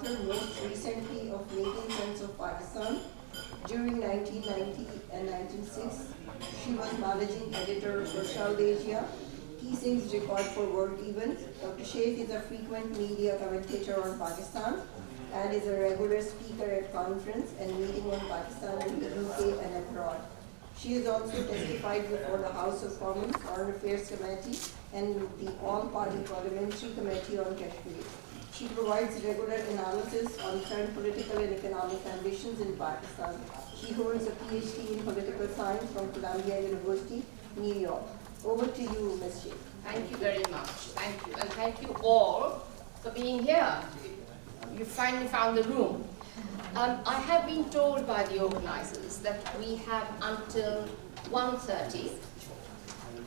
author most recently of Making Sense of Pakistan. During 1990 and 1996, she was managing editor for South Asia, Key Singh's Record for World Events. Dr. Shaikh is a frequent media commentator on Pakistan and is a regular speaker at conference and meeting on Pakistan in the UK and abroad. She has also testified before the House of Commons Foreign Affairs Committee and the All-Party Parliamentary Committee on Kashmir. She provides regular analysis on current political and economic conditions in Pakistan. She holds a PhD in political science from Columbia University, New York. Over to you, Ms. Shaikh. Thank you very much. Thank you. And thank you all for being here. You finally found the room. I have been told by the organizers that we have until 1:30.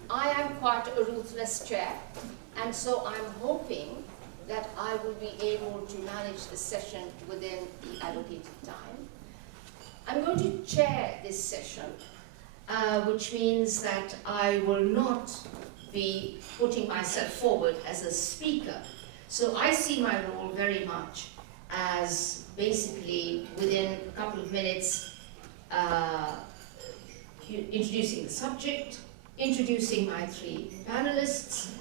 I am quite a ruthless chair, and so I'm hoping that I will be able to manage the session within the allocated time. I'm going to chair this session, which means that I will not be putting myself forward as a speaker. So I see my role very much as basically within a couple of minutes introducing the subject, introducing my three panelists,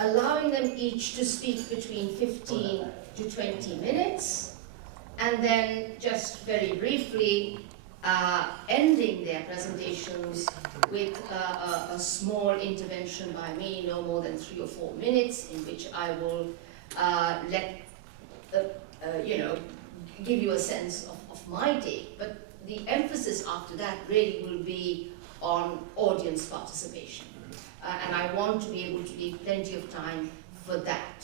allowing them each to speak between 15 to 20 minutes, and then just very briefly ending their presentations with a small intervention by me, no more than 3 or 4 minutes, in which I will give you a sense of my day. But the emphasis after that really will be on audience participation. And I want to be able to leave plenty of time for that.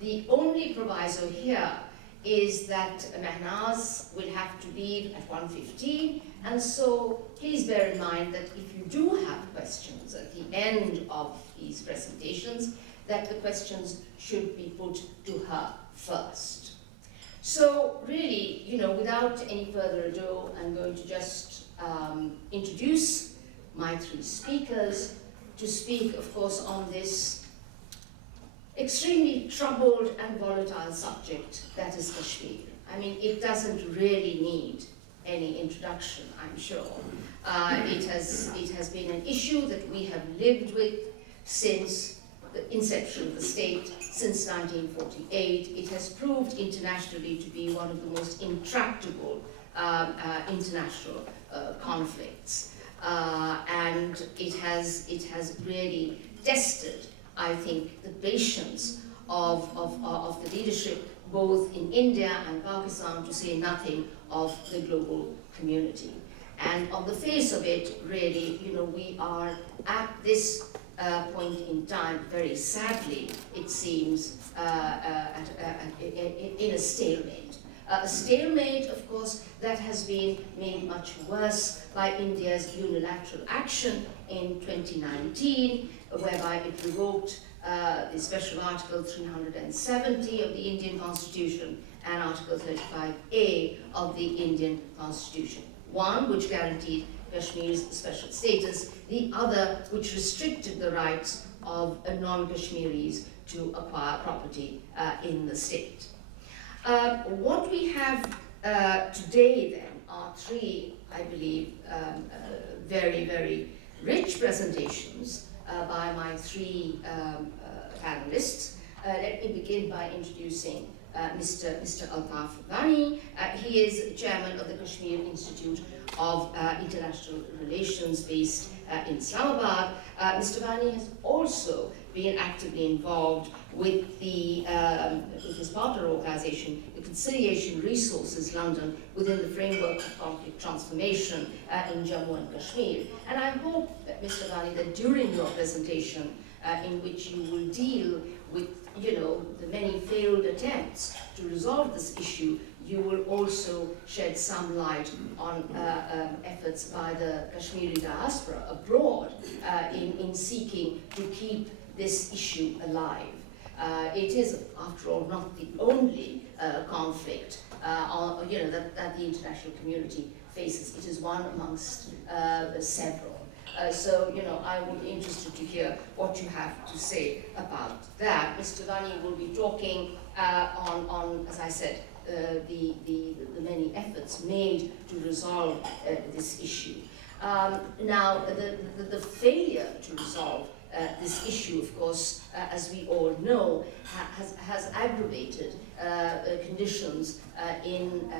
The only proviso here is that Mahnaz will have to leave at 1:15, and so please bear in mind that if you do have questions at the end of these presentations, that the questions should be put to her first. So really, without any further ado, I'm going to just introduce my three speakers to speak, of course, on this extremely troubled and volatile subject that is Kashmir. I mean, it doesn't really need any introduction, I'm sure. It has been an issue that we have lived with since the inception of the state, since 1948. It has proved internationally to be one of the most intractable international conflicts. And it has really tested, I think, the patience of the leadership, both in India and Pakistan, to say nothing of the global community. And on the face of it, really, we are at this point in time, very sadly, it seems, in a stalemate. A stalemate, of course, that has been made much worse by India's unilateral action in 2019, whereby it revoked the special Article 370 of the Indian Constitution and Article 35A of the Indian Constitution. One which guaranteed Kashmir's special status, the other which restricted the rights of non-Kashmiris to acquire property in the state. What we have today then are three, I believe, very, very rich presentations by my three panelists. Let me begin by introducing Mr. Altaf Wani. He is chairman of the Kashmir Institute of International Relations based in Islamabad. Mr. Wani has also been actively involved with with his partner organization, the Conciliation Resources London, within the framework of conflict transformation in Jammu and Kashmir. And I hope that, Mr. Wani, that during your presentation, in which you will deal with the many failed attempts to resolve this issue, you will also shed some light on efforts by the Kashmiri diaspora abroad in seeking to keep this issue alive. It is, after all, not the only conflict that the international community faces. It is one amongst several. So, I would be interested to hear what you have to say about that. Mr. Wani will be talking on, as I said, the many efforts made to resolve this issue. Now, the failure to resolve this issue, of course, as we all know, has aggravated conditions in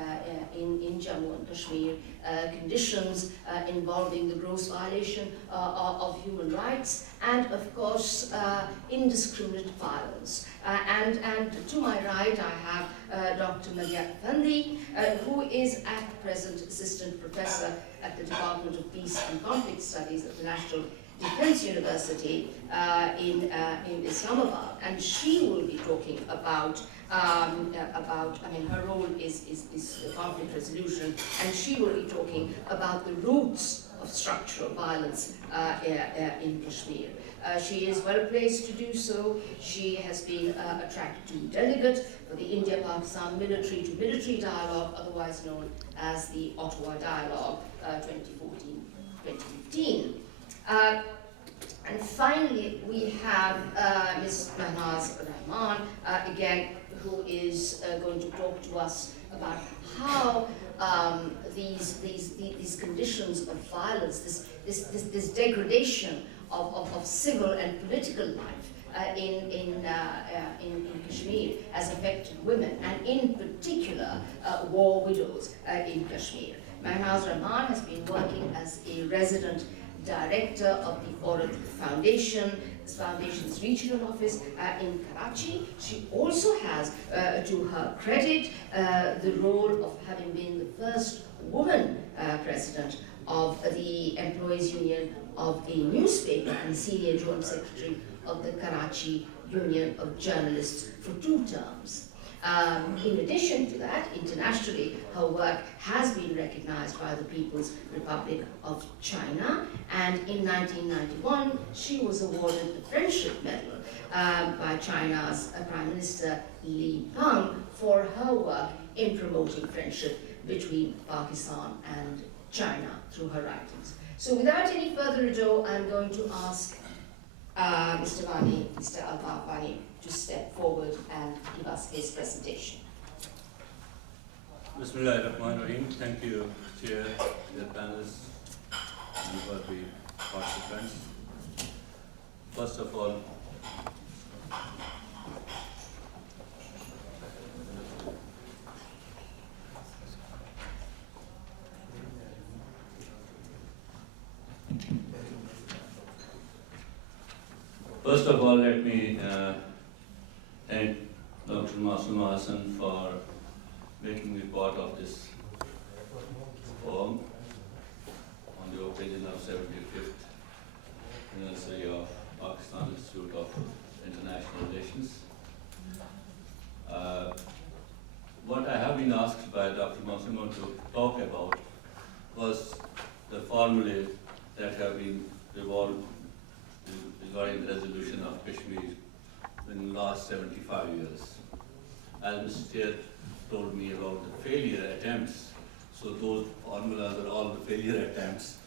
Jammu and Kashmir, conditions involving the gross violation of human rights and, of course, indiscriminate violence. And to my right, I have Dr. Effendi, who is at present Assistant Professor at the Department of Peace and Conflict Studies at the National Defense University in Islamabad, and she will be talking about, her role is conflict resolution, and she will be talking about the roots of structural violence in Kashmir. She is well placed to do so. She has been a track 2 delegate for the India-Pakistan military-to-military dialogue, otherwise known as the Ottawa Dialogue 2014-2015. And finally, we have Ms. Mahnaz Rahman, again, who is going to talk to us about how these conditions of violence, this degradation of civil and political life in Kashmir has affected women, and in particular war widows in Kashmir. Mahnaz Rahman has been working as a resident director of the Aurat Foundation, this foundation's regional office in Karachi. She also has, to her credit, the role of having been the first woman president of the Employees Union of a newspaper and senior joint secretary of the Karachi Union of Journalists for 2 terms. In addition to that, internationally, her work has been recognized by the People's Republic of China, and in 1991, she was awarded the Friendship Medal by China's Prime Minister Li Peng for her work in promoting friendship between Pakistan and China through her writings. So without any further ado, I'm going to ask Mr. Wani, Mr. Altaf Wani, to step forward and give us his presentation. Bismillahirrahmanirrahim. Thank you, Chair, the panelists, and for the participants. First of all, let me thank Dr. Masum Hassan for making me part of this forum on the occasion of 75th anniversary of Pakistan Institute of International Relations. What I have been asked by Dr. Masum to talk about was the formulae that have been evolved regarding the resolution of Kashmir in the last 75 years. As Mr. Chair told me about the failure attempts, so those formulas are all the failure attempts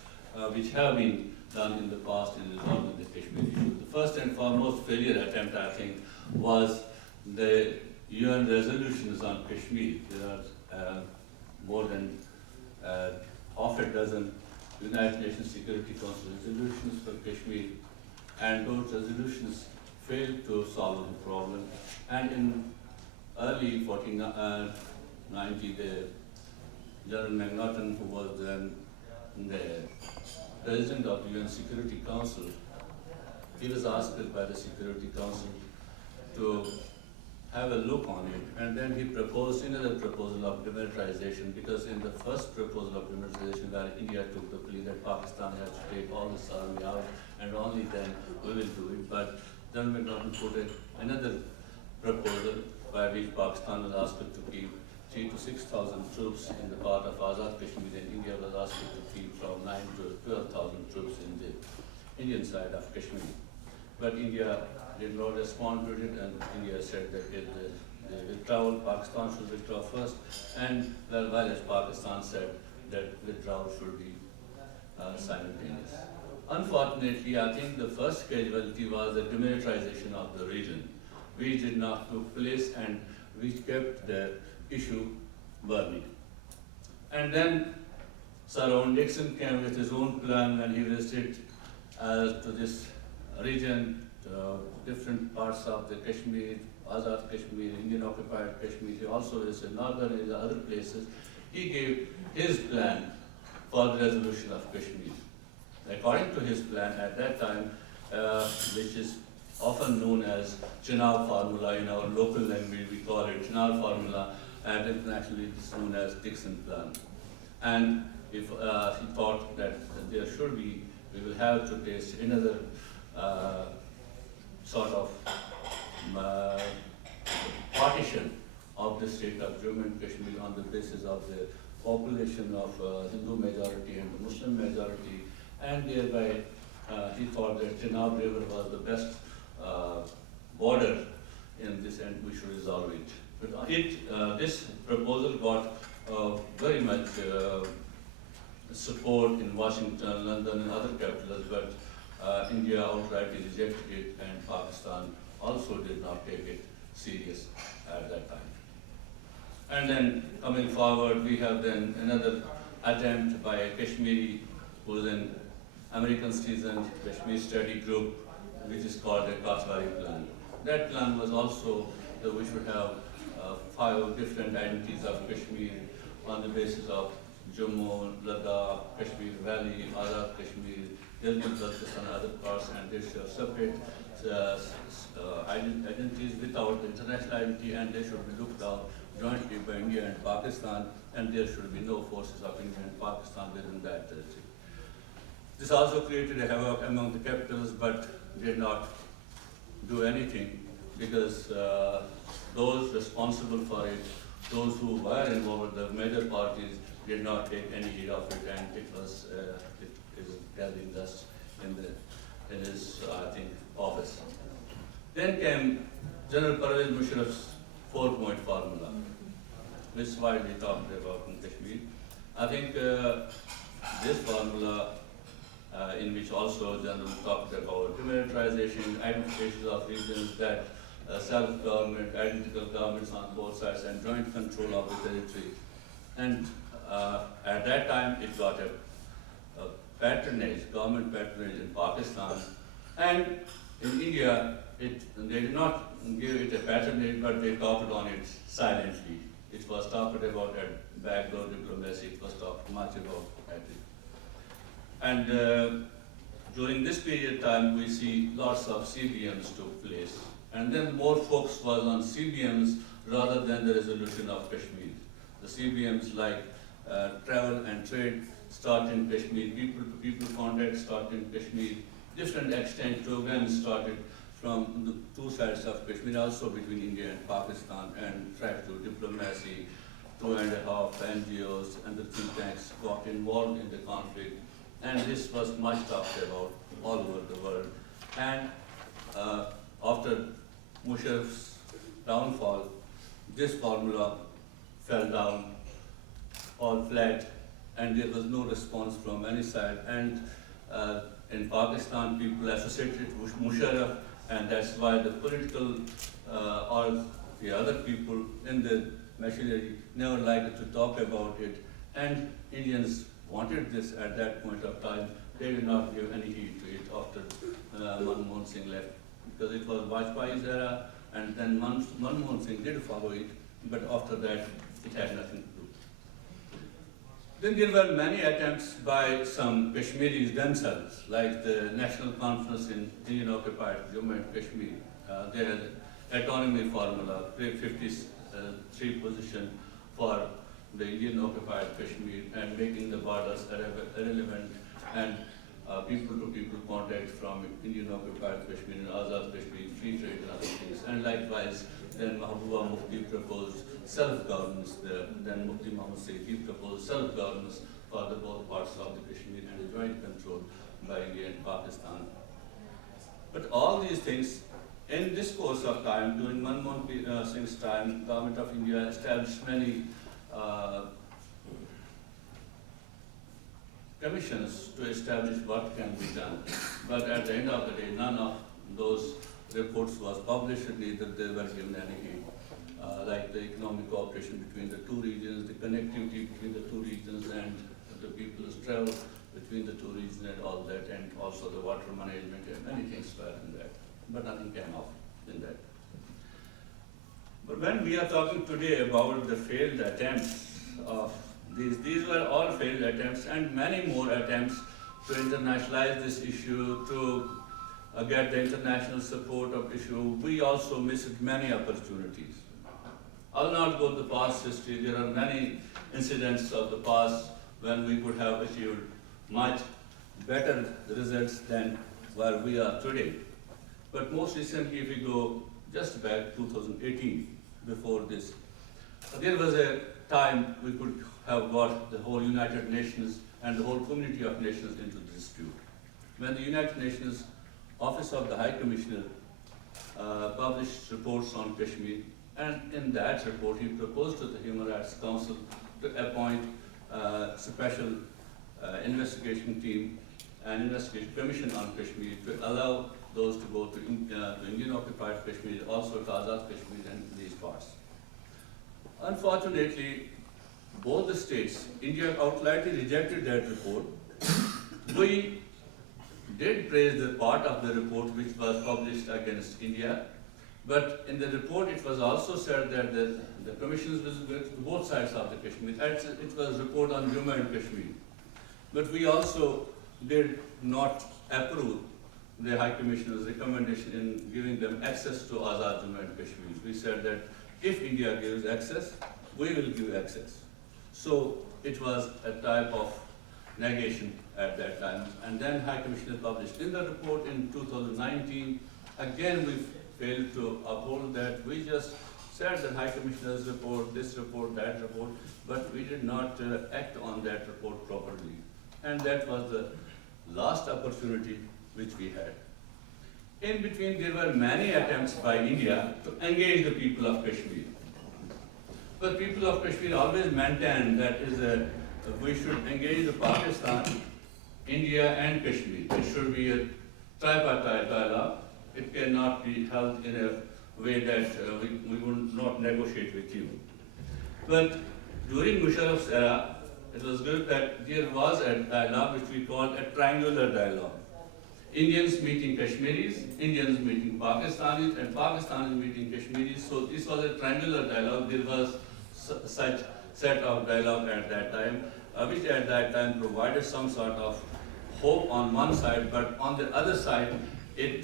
which have been done in the past in resolving the Kashmir issue. The first and foremost failure attempt, I think, was the UN resolutions on Kashmir. There are more than half a dozen United Nations Security Council resolutions for Kashmir, and those resolutions failed to solve the problem. And in early 1990, the General McNaughton, who was then the President of the UN Security Council, he was asked by the Security Council to have a look on it, and then he proposed another proposal of demilitarization, because in the first proposal of demilitarization, where India took the plea that Pakistan has to take all this army out and only then we will do it, but then McNaughton put another proposal by which Pakistan was asked to keep 3,000 to 6,000 troops in the part of Azad Kashmir, and India was asked to keep from 9,000 to 12,000 troops in the Indian side of Kashmir. But India did not respond to it, and India said that the withdrawal, Pakistan should withdraw first, and whereas Pakistan said that withdrawal should be simultaneous. Unfortunately, I think the first casualty was the demilitarization of the region, which did not take place, and which kept the issue burning. And then Sir Owen Dixon came with his own plan when he visited to this region, to different parts of the Kashmir, Azad Kashmir, Indian occupied Kashmir. He also visited northern and other places. He gave his plan for the resolution of Kashmir. According to his plan at that time, which is often known as Chenab formula in our local language, we call it Chenab formula, and internationally it is known as Dixon plan. And if he thought that there should be, we will have to taste another sort of partition of the state of Jammu and Kashmir on the basis of the population of Hindu majority and the Muslim majority, and thereby he thought that Chenab River was the best border in this, and we should resolve it. But this proposal got very much support in Washington, London, and other capitals, but India outrightly rejected it, and Pakistan also did not take it serious at that time. And then coming forward, we have then another attempt by a Kashmiri who is an American citizen, Kashmir Study Group, which is called the Kashmiri Plan. That plan was also that we should have 5 different identities of Kashmir on the basis of Jammu, Ladakh, Kashmir Valley, Aurat Kashmir, Delhi, Baltistan, and other parts, and they should have separate identities without international identity, and they should be looked out jointly by India and Pakistan, and there should be no forces of India and Pakistan within that territory. This also created a havoc among the capitals, but did not do anything because those responsible for it, those who were involved, the major parties, did not take any heed of it, and it is gathering dust in his, I think, office. Then came General Pervez Musharraf's 4-point formula, which is widely talked about in Kashmir. I think this formula, in which also General talked about demilitarization, identification of regions, that self-government, identical governments on both sides, and joint control of the territory. And at that time, it got a patronage, government patronage in Pakistan, and in India, they did not give it a patronage, but they talked on it silently. It was talked about at backdoor diplomacy, it was talked much about at it. And during this period of time, we see lots of CBMs took place. And then more focus was on CBMs rather than the resolution of Kashmir. The CBMs like travel and trade start in Kashmir, people-to-people contact start in Kashmir, different exchange programs started from the 2 sides of Kashmir, also between India and Pakistan, and track to diplomacy, 2.5 NGOs and the think tanks got involved in the conflict. And this was much talked about all over the world. And after Musharraf's downfall, this formula fell down, all flat, and there was no response from any side. And in Pakistan, people associated with Musharraf, and that's why the political or the other people in the machinery never liked to talk about it. And Indians wanted this at that point of time. They did not give any heed to it after Manmohan Singh left, because it was Vajpayee's era, and then Manmohan Singh did follow it, but after that, it had nothing to do. Then there were many attempts by some Kashmiris themselves, like the National Conference in Indian occupied Jammu and Kashmir. They had autonomy formula, 53 position for the Indian occupied Kashmir, and making the borders irrelevant, and people-to-people contact from Indian occupied Kashmir and Azad Kashmir, free trade and other things. And likewise, then Mahbooba Mufti proposed self-governance there. Then Mufti Muhammad Saifuddin proposed self-governance for the both parts of the Kashmir and a joint control by India and Pakistan. But all these things, in this course of time, during Manmohan Singh's time, Government of India established many commissions to establish what can be done. But at the end of the day, none of those reports was published, neither they were given any heed like the economic cooperation between the two regions, the connectivity between the two regions, and the people's travel between the two regions and all that, and also the water management, and many things were in that. But nothing came off in that. But when we are talking today about the failed attempts of these were all failed attempts, and many more attempts to internationalize this issue, to get the international support of issue. We also missed many opportunities. I'll not go to the past history. There are many incidents of the past when we could have achieved much better results than where we are today. But most recently, if we go just back 2018, before this, there was a time we could have got the whole United Nations and the whole community of nations into the dispute. When the United Nations Office of the High Commissioner published reports on Kashmir, and in that report he proposed to the Human Rights Council to appoint a special investigation team and investigation commission on Kashmir to allow those to go to Indian occupied Kashmir, also to Azad Kashmir and these parts. Unfortunately, both the states, India outrightly rejected that report. We did praise the part of the report which was published against India, but in the report it was also said that the commissions was to both sides of the Kashmir. It was a report on Jammu and Kashmir. But we also did not approve the High Commissioner's recommendation in giving them access to Azad Jammu and Kashmir. We said that if India gives access, we will give access. So it was a type of negation at that time. And then High Commissioner published in the report in 2019. Again, we failed to uphold that. We just said that High Commissioner's report, this report, that report, but we did not act on that report properly. And that was the last opportunity which we had. In between, there were many attempts by India to engage the people of Kashmir. But people of Kashmir always maintained that we should engage the Pakistan, India and Kashmir. It should be a tripartite dialogue. It cannot be held in a way that we will not negotiate with you. But during Musharraf's era, it was good that there was a dialogue which we call a triangular dialogue. Indians meeting Kashmiris, Indians meeting Pakistanis, and Pakistanis meeting Kashmiris. So this was a triangular dialogue. There was such set of dialogue at that time, which at that time provided some sort of hope on one side, but on the other side, it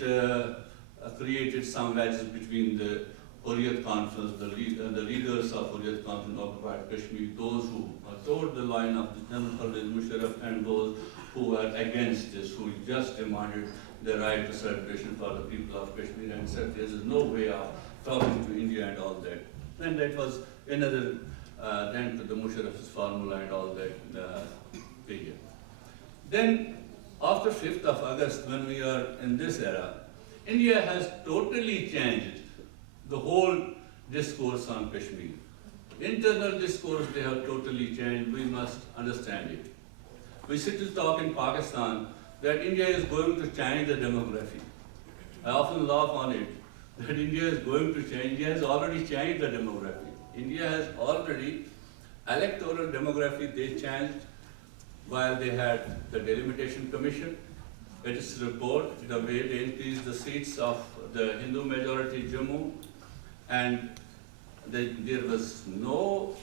created some wedges between the Hurriyat Conference, the leaders of Hurriyat Conference occupied Kashmir, those who toward the line of the General Pervez Musharraf, and those who were against this, who just demanded the right to celebration for the people of Kashmir and said there is no way of talking to India and all that. And that was another then to the Musharraf's formula and all that period. Then after 5th of August, when we are in this era, India has totally changed the whole discourse on Kashmir. Internal discourse they have totally changed. We must understand it. We sit to talk in Pakistan that India is going to change the demography. I often laugh on it that India is going to change. India has already changed the demography. India has already electoral demography they changed while they had the delimitation commission. Its report, the way they increased the seats of the Hindu majority Jammu, and there was no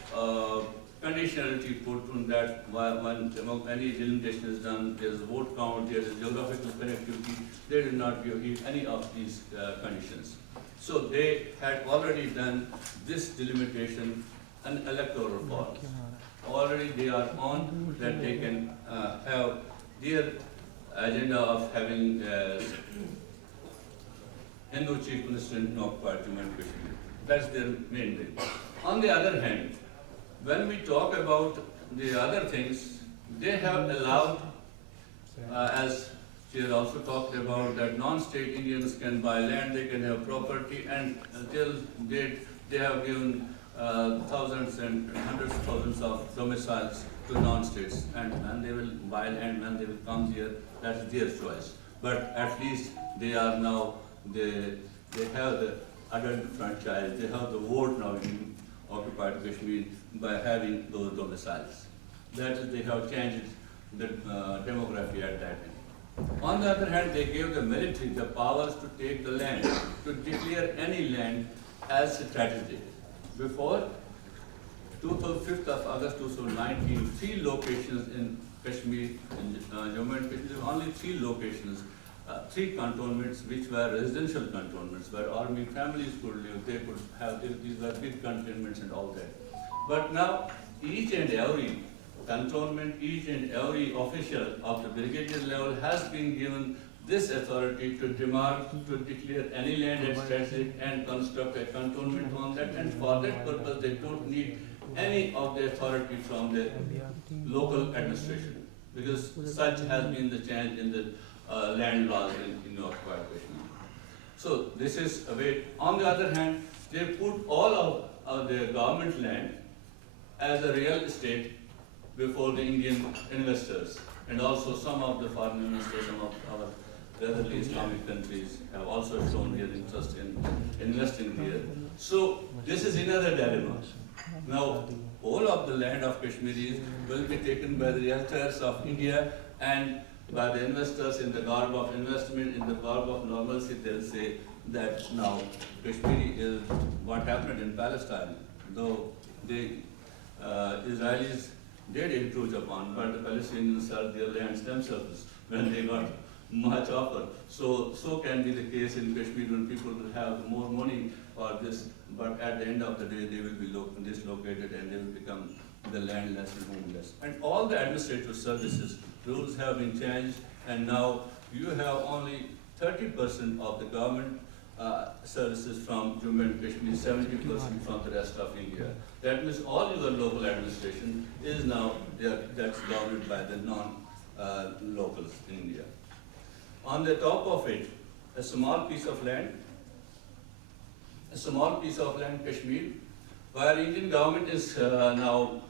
conditionality put on that when any delimitation is done, there is a vote count, there is geographical connectivity. They did not give any of these conditions. So they had already done this delimitation an electoral form. Already they are on that they can have their agenda of having Hindu chief minister in occupied Jammu and Kashmir. That's their main thing. On the other hand, when we talk about the other things, they have allowed, as Chair also talked about, that non-state Indians can buy land, they can have property, and until date, they have given thousands and hundreds of thousands of domiciles to non-states, and when they will buy land, when they will come here, that's their choice. But at least they are now, they have the adult franchise. They have the vote now in occupied Kashmir by having those domiciles. That is, they have changed the demography at that time. On the other hand, they gave the military the powers to take the land, to declare any land as strategic. Before 5th of August 2019, 3 locations in Kashmir, in Jammu and Kashmir, only 3 locations, 3 cantonments which were residential cantonments where army families could live, they could have, these were big cantonments and all that. But now each and every cantonment, each and every official of the brigadier level has been given this authority to demark, to declare any land as strategic and construct a cantonment on that, and for that purpose they don't need any of the authority from the local administration, because such has been the change in the land laws in occupied Kashmir. So this is a way. On the other hand, they put all of the government land as a real estate before the Indian investors, and also some of the foreign investors, some of our brotherly Islamic countries have also shown their interest in investing here. So this is another dilemma. Now, all of the land of Kashmiris will be taken by the realtors of India and by the investors in the garb of investment, in the garb of normalcy. They'll say that now Kashmiri is what happened in Palestine, though the Israelis did intrude upon, but the Palestinians sold their lands themselves when they got much offer. So can be the case in Kashmir when people will have more money for this, but at the end of the day they will be dislocated and they will become the landless and homeless. And all the administrative services, rules have been changed, and now you have only 30% of the government services from Jammu and Kashmir, 70% from the rest of India. That means all your local administration is now, that's governed by the non-locals in India. On the top of it, a small piece of land, Kashmir, where Indian government is now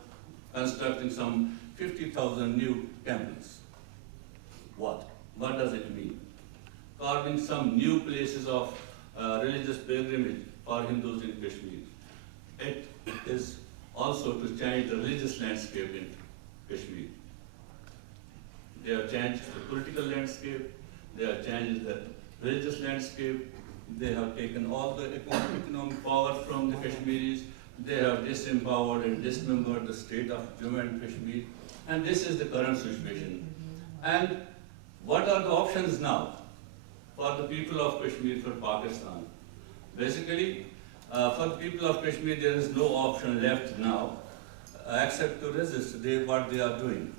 constructing some 50,000 new temples. What does it mean? Carving some new places of religious pilgrimage for Hindus in Kashmir. It is also to change the religious landscape in Kashmir. They have changed the political landscape, they have changed the religious landscape, they have taken all the economic power from the Kashmiris, they have disempowered and dismembered the state of Jammu and Kashmir, and this is the current situation. And what are the options now for the people of Kashmir, for Pakistan? Basically, for the people of Kashmir, there is no option left now except to resist what they are doing.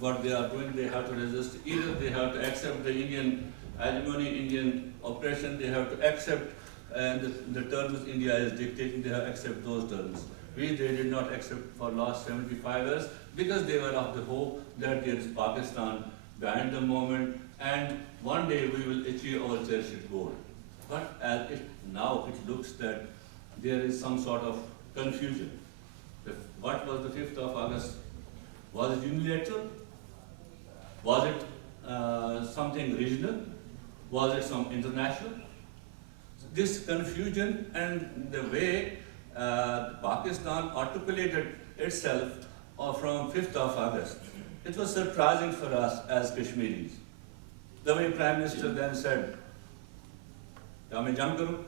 What they are doing, they have to resist. Either they have to accept the Indian hegemony, Indian oppression, they have to accept the terms India is dictating, they have to accept those terms. They did not accept for last 75 years because they were of the hope that there is Pakistan behind the moment and one day we will achieve our cherished goal. But as now it looks that there is some sort of confusion. What was the 5th of August? Was it unilateral? Was it something regional? Was it some international? This confusion and the way Pakistan articulated itself from 5th of August, it was surprising for us as Kashmiris. The way Prime Minister then said, "Kya main jang karu?"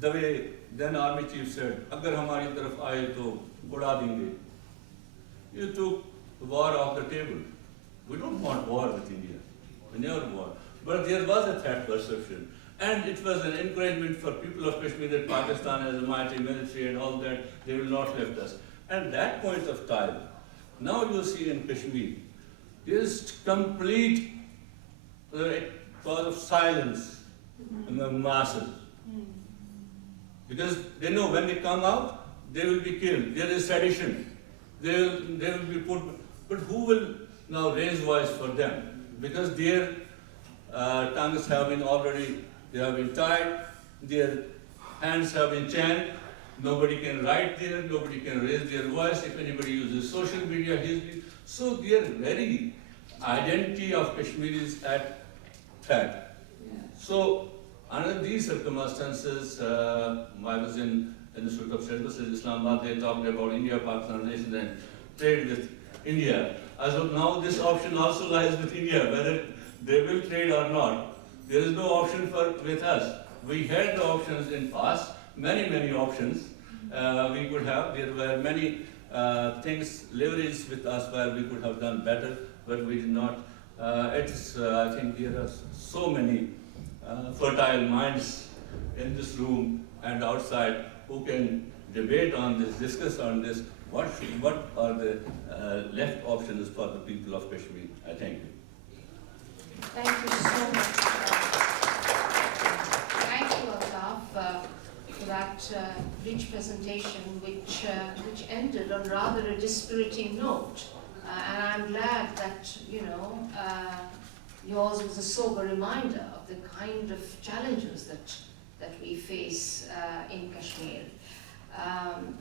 The way then Army Chief said, "Agar hamari taraf aaye to uda denge." You took war off the table. We don't want war with India. We never war. But there was a threat perception. And it was an encouragement for people of Kashmir that Pakistan has a mighty military and all that, they will not left us. At that point of time, now you see in Kashmir, there is complete cause of silence in the masses. Because they know when they come out, they will be killed. There is sedition. They will be put, but who will now raise voice for them? Because their tongues have been already, they have been tied, their hands have been chained, nobody can write there, nobody can raise their voice. If anybody uses social media, so their very identity of Kashmir is at threat. So Under these circumstances, I was in Institute of Studies in Islamabad, they talked about India-Pakistan relations and trade with India. As of now, this option also lies with India, whether they will trade or not. There is no option with us. We had the options in past, many options we could have. There were many things leveraged with us where we could have done better, but we did not. I think there are so many fertile minds in this room and outside who can debate on this, discuss on this. What are the left options for the people of Kashmir? I thank you. Thank you so much. Thank you, Altaf, for that rich presentation, which ended on rather a dispiriting note. And I'm glad that, yours was a sober reminder of the kind of challenges that we face in Kashmir.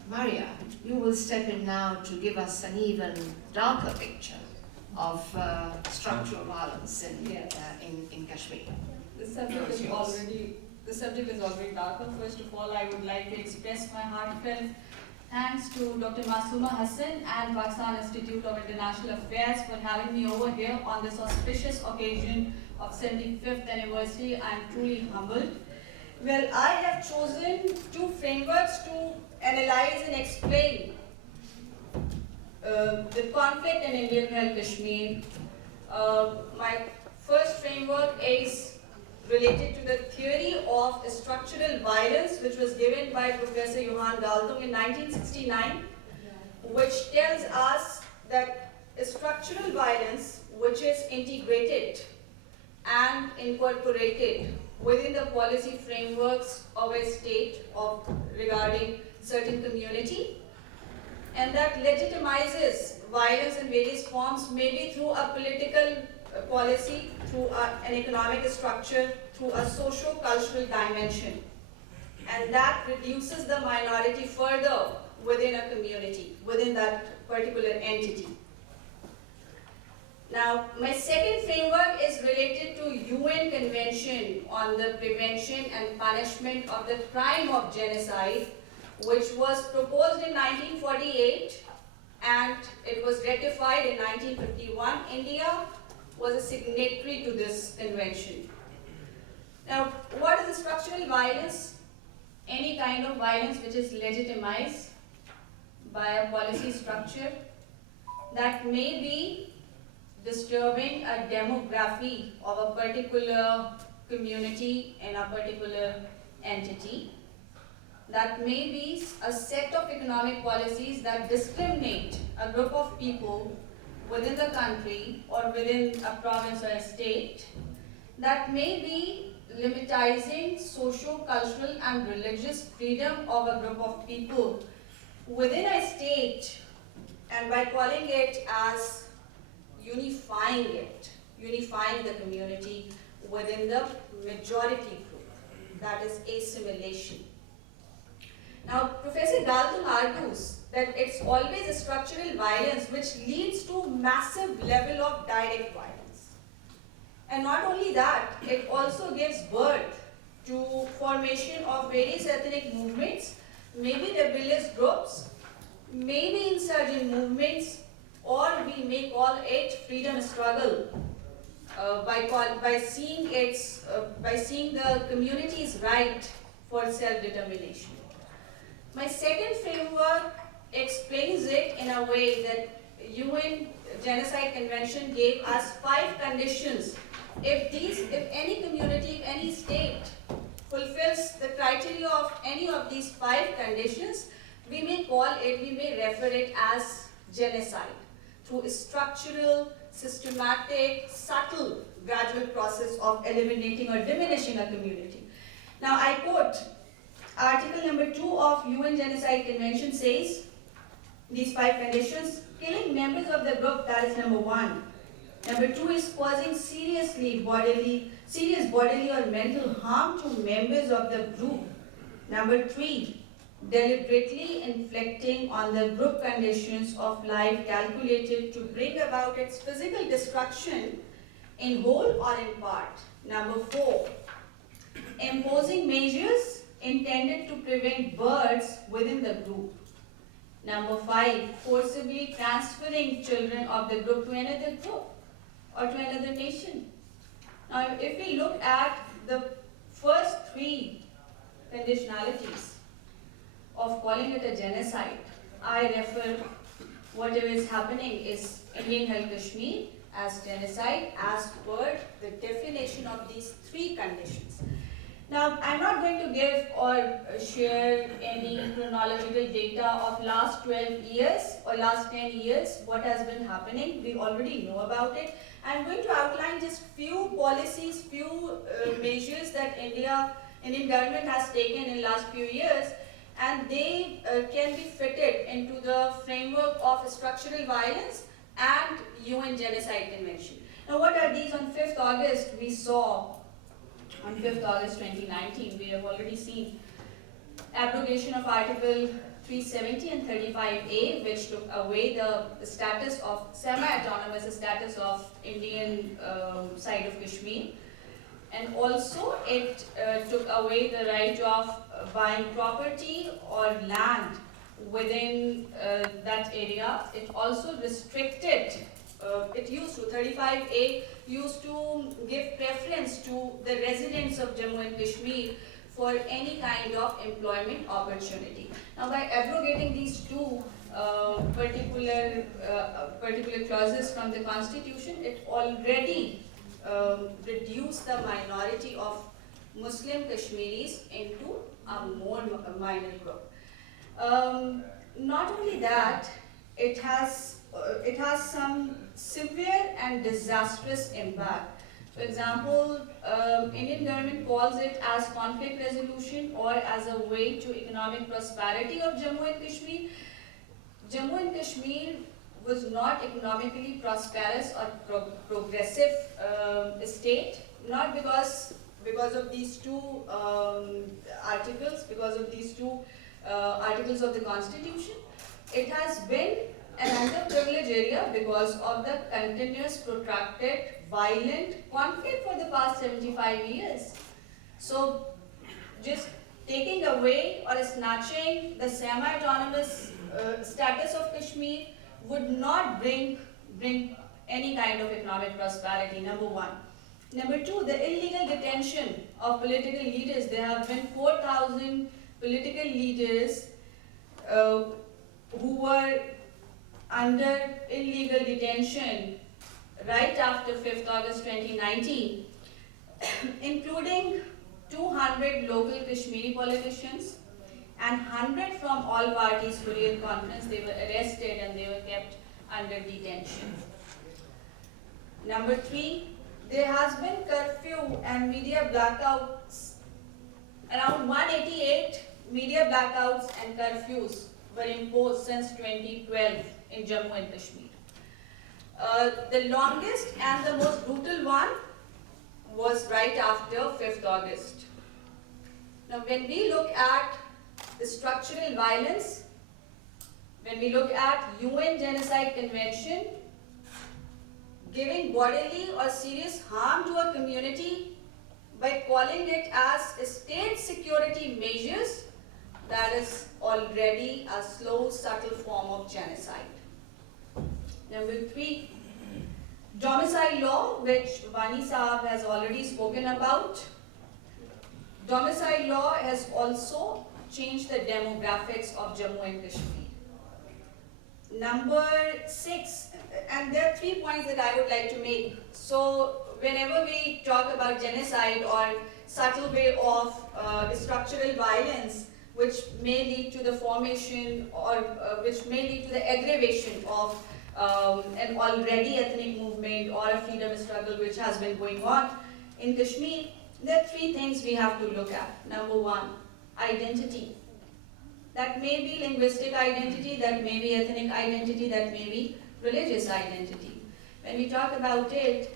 Maria, you will step in now to give us an even darker picture of structural violence in Kashmir. The subject is already darker. First of all, I would like to express my heartfelt thanks to Dr. Masooma Hussain and Pakistan Institute of International Affairs for having me over here on this auspicious occasion of 75th anniversary. I am truly humbled. Well, I have chosen two frameworks to analyze and explain the conflict in Indian held Kashmir. My first framework is related to the theory of structural violence, which was given by Professor Johan Galtung in 1969, which tells us that structural violence, which is integrated and incorporated within the policy frameworks of a state regarding certain community, and that legitimizes violence in various forms, maybe through a political policy, through an economic structure, through a socio-cultural dimension, and that reduces the minority further within a community, within that particular entity. Now, my second framework is related to UN Convention on the Prevention and Punishment of the Crime of Genocide, which was proposed in 1948 and it was ratified in 1951. India was a signatory to this convention. Now, what is structural violence? Any kind of violence which is legitimized by a policy structure that may be disturbing a demography of a particular community and a particular entity, that may be a set of economic policies that discriminate a group of people within the country or within a province or a state, that may be limitizing social, cultural and religious freedom of a group of people within a state, and by calling it as unifying the community within the majority group, that is assimilation. Now, Professor Galtung argues that it's always a structural violence which leads to massive level of direct violence. And not only that, it also gives birth to formation of various ethnic movements, maybe rebellious groups, maybe insurgent movements, or we may call it freedom struggle by seeing the community's right for self-determination. My second framework explains it in a way that UN Genocide Convention gave us 5 conditions. If any community, if any state fulfills the criteria of any of these 5 conditions, we may refer it as genocide through a structural, systematic, subtle, gradual process of eliminating or diminishing a community. Now I quote, Article number 2 of UN Genocide Convention says, these 5 conditions: killing members of the group, that is number 1. Number 2 is causing serious bodily or mental harm to members of the group. Number 3, deliberately inflicting on the group conditions of life calculated to bring about its physical destruction in whole or in part. Number 4, imposing measures intended to prevent births within the group. Number 5, forcibly transferring children of the group to another group or to another nation. Now, if we look at the first 3 conditionalities of calling it a genocide, I refer whatever is happening is Indian held Kashmir as genocide as per the definition of these 3 conditions. Now, I'm not going to give or share any chronological data of last 12 years or last 10 years, what has been happening. We already know about it. I'm going to outline just few policies, few measures that Indian government has taken in last few years, and they can be fitted into the framework of structural violence and UN Genocide Convention. Now, what are these? On 5th August, we saw, on 5th August 2019, we have already seen abrogation of Article 370 and 35A, which took away the status of semi-autonomous status of Indian side of Kashmir. And also it took away the right of buying property or land within that area. It also restricted, it used to, 35A used to give preference to the residents of Jammu and Kashmir for any kind of employment opportunity. Now, by abrogating these 2 particular clauses from the constitution, it already reduced the minority of Muslim Kashmiris into a more minor group. Not only that, it has some severe and disastrous impact. For example, Indian government calls it as conflict resolution or as a way to economic prosperity of Jammu and Kashmir. Jammu and Kashmir was not economically prosperous or progressive state, not because of these 2 articles, because of these 2 articles of the constitution. It has been an underprivileged area because of the continuous protracted violent conflict for the past 75 years. So just taking away or snatching the semi-autonomous status of Kashmir would not bring any kind of economic prosperity, number 1. Number 2, the illegal detention of political leaders. There have been 4,000 political leaders who were under illegal detention right after 5th August 2019, including 200 local Kashmiri politicians and 100 from all parties Hurriyat conference. They were arrested and they were kept under detention. Number 3, there has been curfew and media blackouts. Around 188 media blackouts and curfews were imposed since 2012 in Jammu and Kashmir. The longest and the most brutal one was right after 5th August. Now, when we look at the structural violence, when we look at UN Genocide Convention, giving bodily or serious harm to a community by calling it as state security measures, that is already a slow, subtle form of genocide. Number 3, domicile law, which Wani Saab has already spoken about. Domicile law has also changed the demographics of Jammu and Kashmir. Number 6, and there are 3 points that I would like to make. So whenever we talk about genocide or subtle way of structural violence, which may lead to the formation or which may lead to the aggravation of an already ethnic movement or a freedom struggle which has been going on in Kashmir, there are 3 things we have to look at. Number 1, identity. That may be linguistic identity, that may be ethnic identity, that may be religious identity. When we talk about it,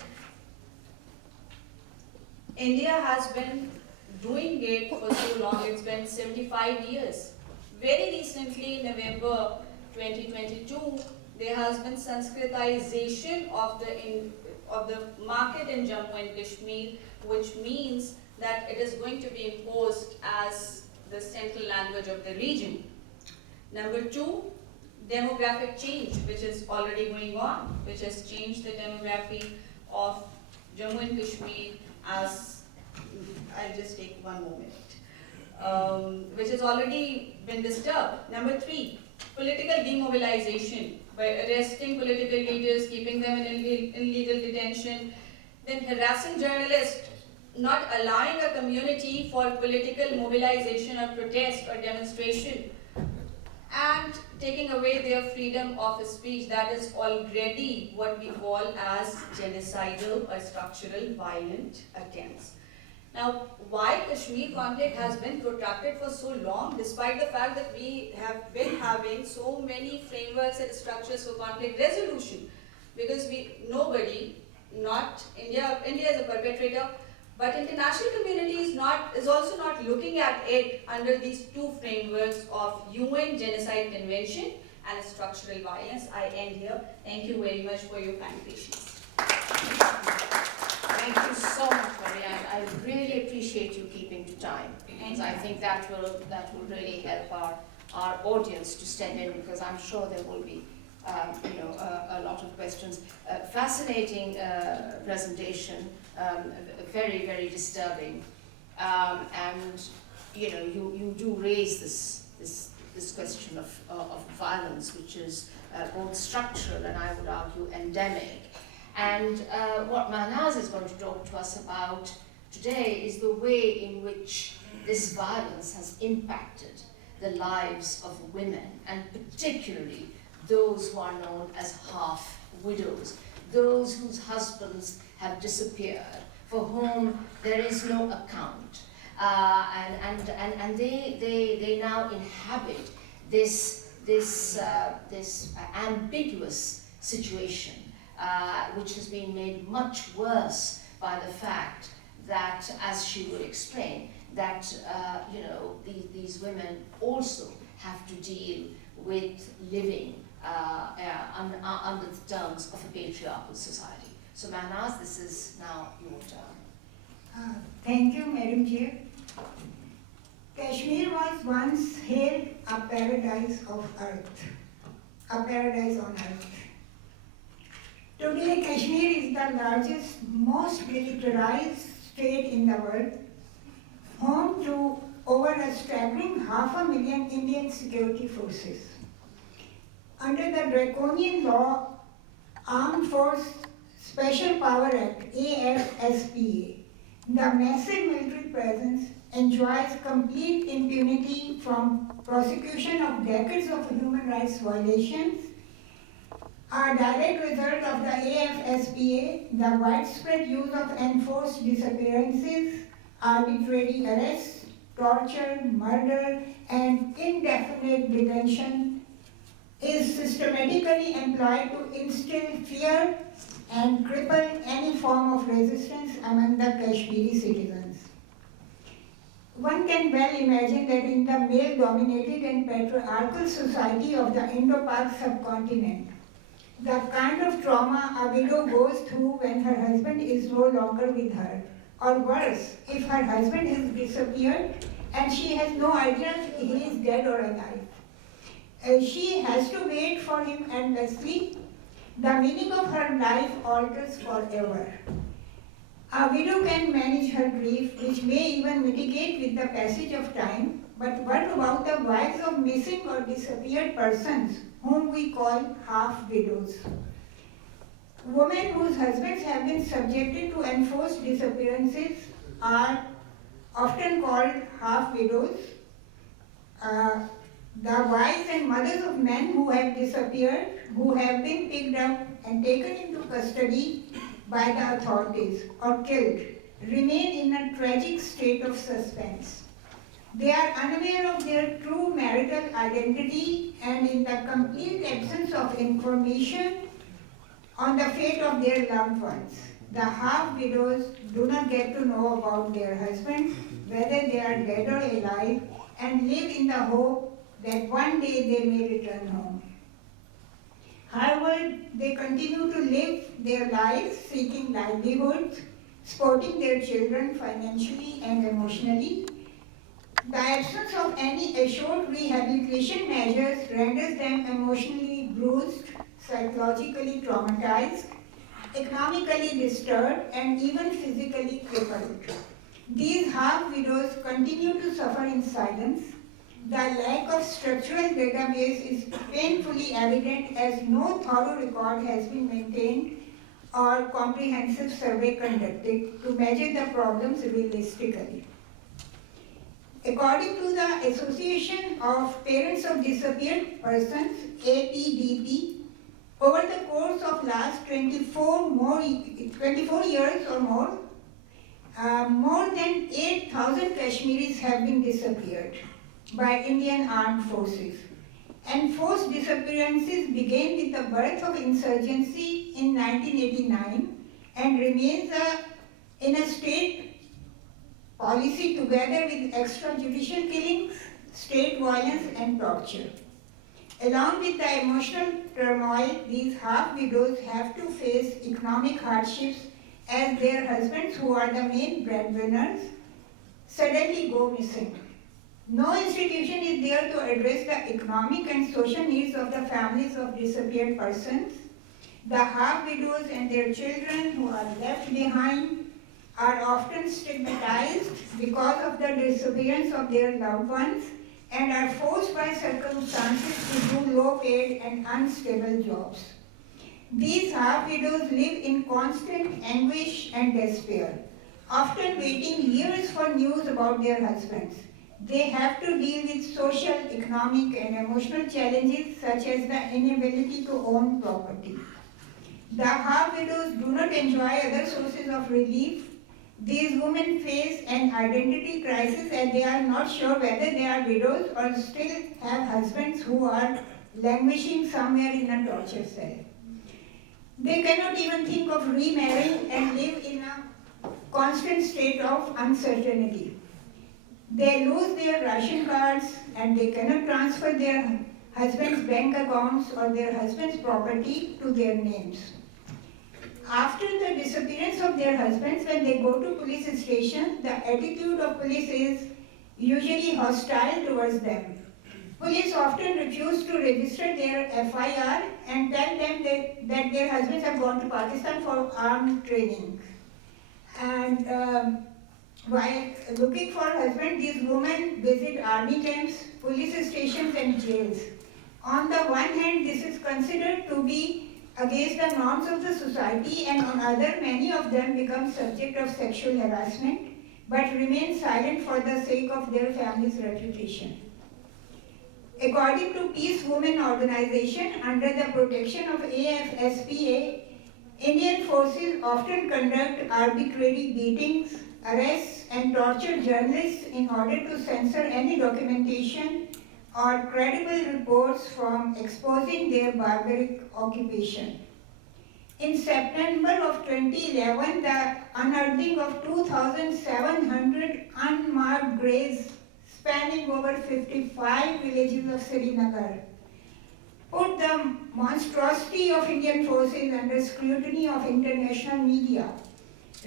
India has been doing it for so long. It's been 75 years. Very recently, in November 2022, there has been Sanskritization of the market in Jammu and Kashmir, which means that it is going to be imposed as the central language of the region. Number two, demographic change, which is already going on, which has changed the demography of Jammu and Kashmir as, I'll just take one moment, which has already been disturbed. Number three, political demobilization, by arresting political leaders, keeping them in illegal detention, then harassing journalists, not allowing a community for political mobilization or protest or demonstration, and taking away their freedom of speech. That is already what we call as genocidal or structural violent attempts. Now, why Kashmir conflict has been protracted for so long, despite the fact that we have been having so many frameworks and structures for conflict resolution? Because nobody, not India is a perpetrator, but international community is also not looking at it under these two frameworks of UN Genocide Convention and structural violence. I end here. Thank you very much for your kind patience. Thank you so much, Marianne. I really appreciate you keeping to time, because I think that will really help our audience to step in, because I'm sure there will be a lot of questions. Fascinating presentation, very, very disturbing, and you do raise this question of violence, which is both structural and, I would argue, endemic. And what Mahnaz is going to talk to us about today is the way in which this violence has impacted the lives of women, and particularly those who are known as half-widows, those whose husbands have disappeared, for whom there is no account. And they now inhabit this ambiguous situation, which has been made much worse by the fact that, as she will explain, that these women also have to deal with living under the terms of a patriarchal society. So Mahnaz, this is now your turn. Thank you, Madam Chair. Kashmir was once hailed a paradise of earth, a paradise on earth. Today, Kashmir is the largest, most militarized state in the world, home to over a staggering 500,000 Indian security forces. Under the draconian law, Armed Force Special Power Act, AFSPA, the massive military presence enjoys complete impunity from prosecution of decades of human rights violations. A direct result of the AFSPA, the widespread use of enforced disappearances, arbitrary arrests, torture, murder, and indefinite detention is systematically employed to instill fear and cripple any form of resistance among the Kashmiri citizens. One can well imagine that in the male-dominated and patriarchal society of the Indo-Pak subcontinent, the kind of trauma a widow goes through when her husband is no longer with her, or worse, if her husband has disappeared and she has no idea if he is dead or alive. She has to wait for him endlessly. The meaning of her life alters forever. A widow can manage her grief, which may even mitigate with the passage of time, but what about the wives of missing or disappeared persons, whom we call half-widows? Women whose husbands have been subjected to enforced disappearances are often called half-widows. The wives and mothers of men who have disappeared, who have been picked up and taken into custody by the authorities or killed, remain in a tragic state of suspense. They are unaware of their true marital identity, and in the complete absence of information on the fate of their loved ones, the half-widows do not get to know about their husbands, whether they are dead or alive, and live in the hope that one day they may return home. However, they continue to live their lives seeking livelihoods, supporting their children financially and emotionally. The absence of any assured rehabilitation measures renders them emotionally bruised, psychologically traumatized, economically disturbed, and even physically crippled. These half-widows continue to suffer in silence. The lack of structural database is painfully evident as no thorough record has been maintained or comprehensive survey conducted to measure the problems realistically. According to the Association of Parents of Disappeared Persons, APDP, over the course of last 24 years or more, more than 8,000 Kashmiris have been disappeared by Indian armed forces. And forced disappearances began with the birth of insurgency in 1989 and remains in a state policy together with extrajudicial killings, state violence and torture. Along with the emotional turmoil, these half-widows have to face economic hardships as their husbands, who are the main breadwinners, suddenly go missing. No institution is there to address the economic and social needs of the families of disappeared persons. The half-widows and their children who are left behind are often stigmatized because of the disappearance of their loved ones and are forced by circumstances to do low-paid and unstable jobs. These half-widows live in constant anguish and despair, often waiting years for news about their husbands. They have to deal with social, economic, and emotional challenges such as the inability to own property. The half-widows do not enjoy other sources of relief. These women face an identity crisis and they are not sure whether they are widows or still have husbands who are languishing somewhere in a torture cell. They cannot even think of remarrying and live in a constant state of uncertainty. They lose their ration cards and they cannot transfer their husband's bank accounts or their husband's property to their names. After the disappearance of their husbands, when they go to police stations, the attitude of police is usually hostile towards them. Police often refuse to register their FIR and tell them that their husbands have gone to Pakistan for armed training. And while looking for husbands, these women visit army camps, police stations and jails. On the one hand, this is considered to be against the norms of the society, and on other, many of them become subject of sexual harassment but remain silent for the sake of their family's reputation. According to Peace Women Organization, under the protection of AFSPA, Indian forces often conduct arbitrary beatings, arrests and torture journalists in order to censor any documentation or credible reports from exposing their barbaric occupation. In September of 2011, the unearthing of 2,700 unmarked graves spanning over 55 villages of Srinagar put the monstrosity of Indian forces under scrutiny of international media.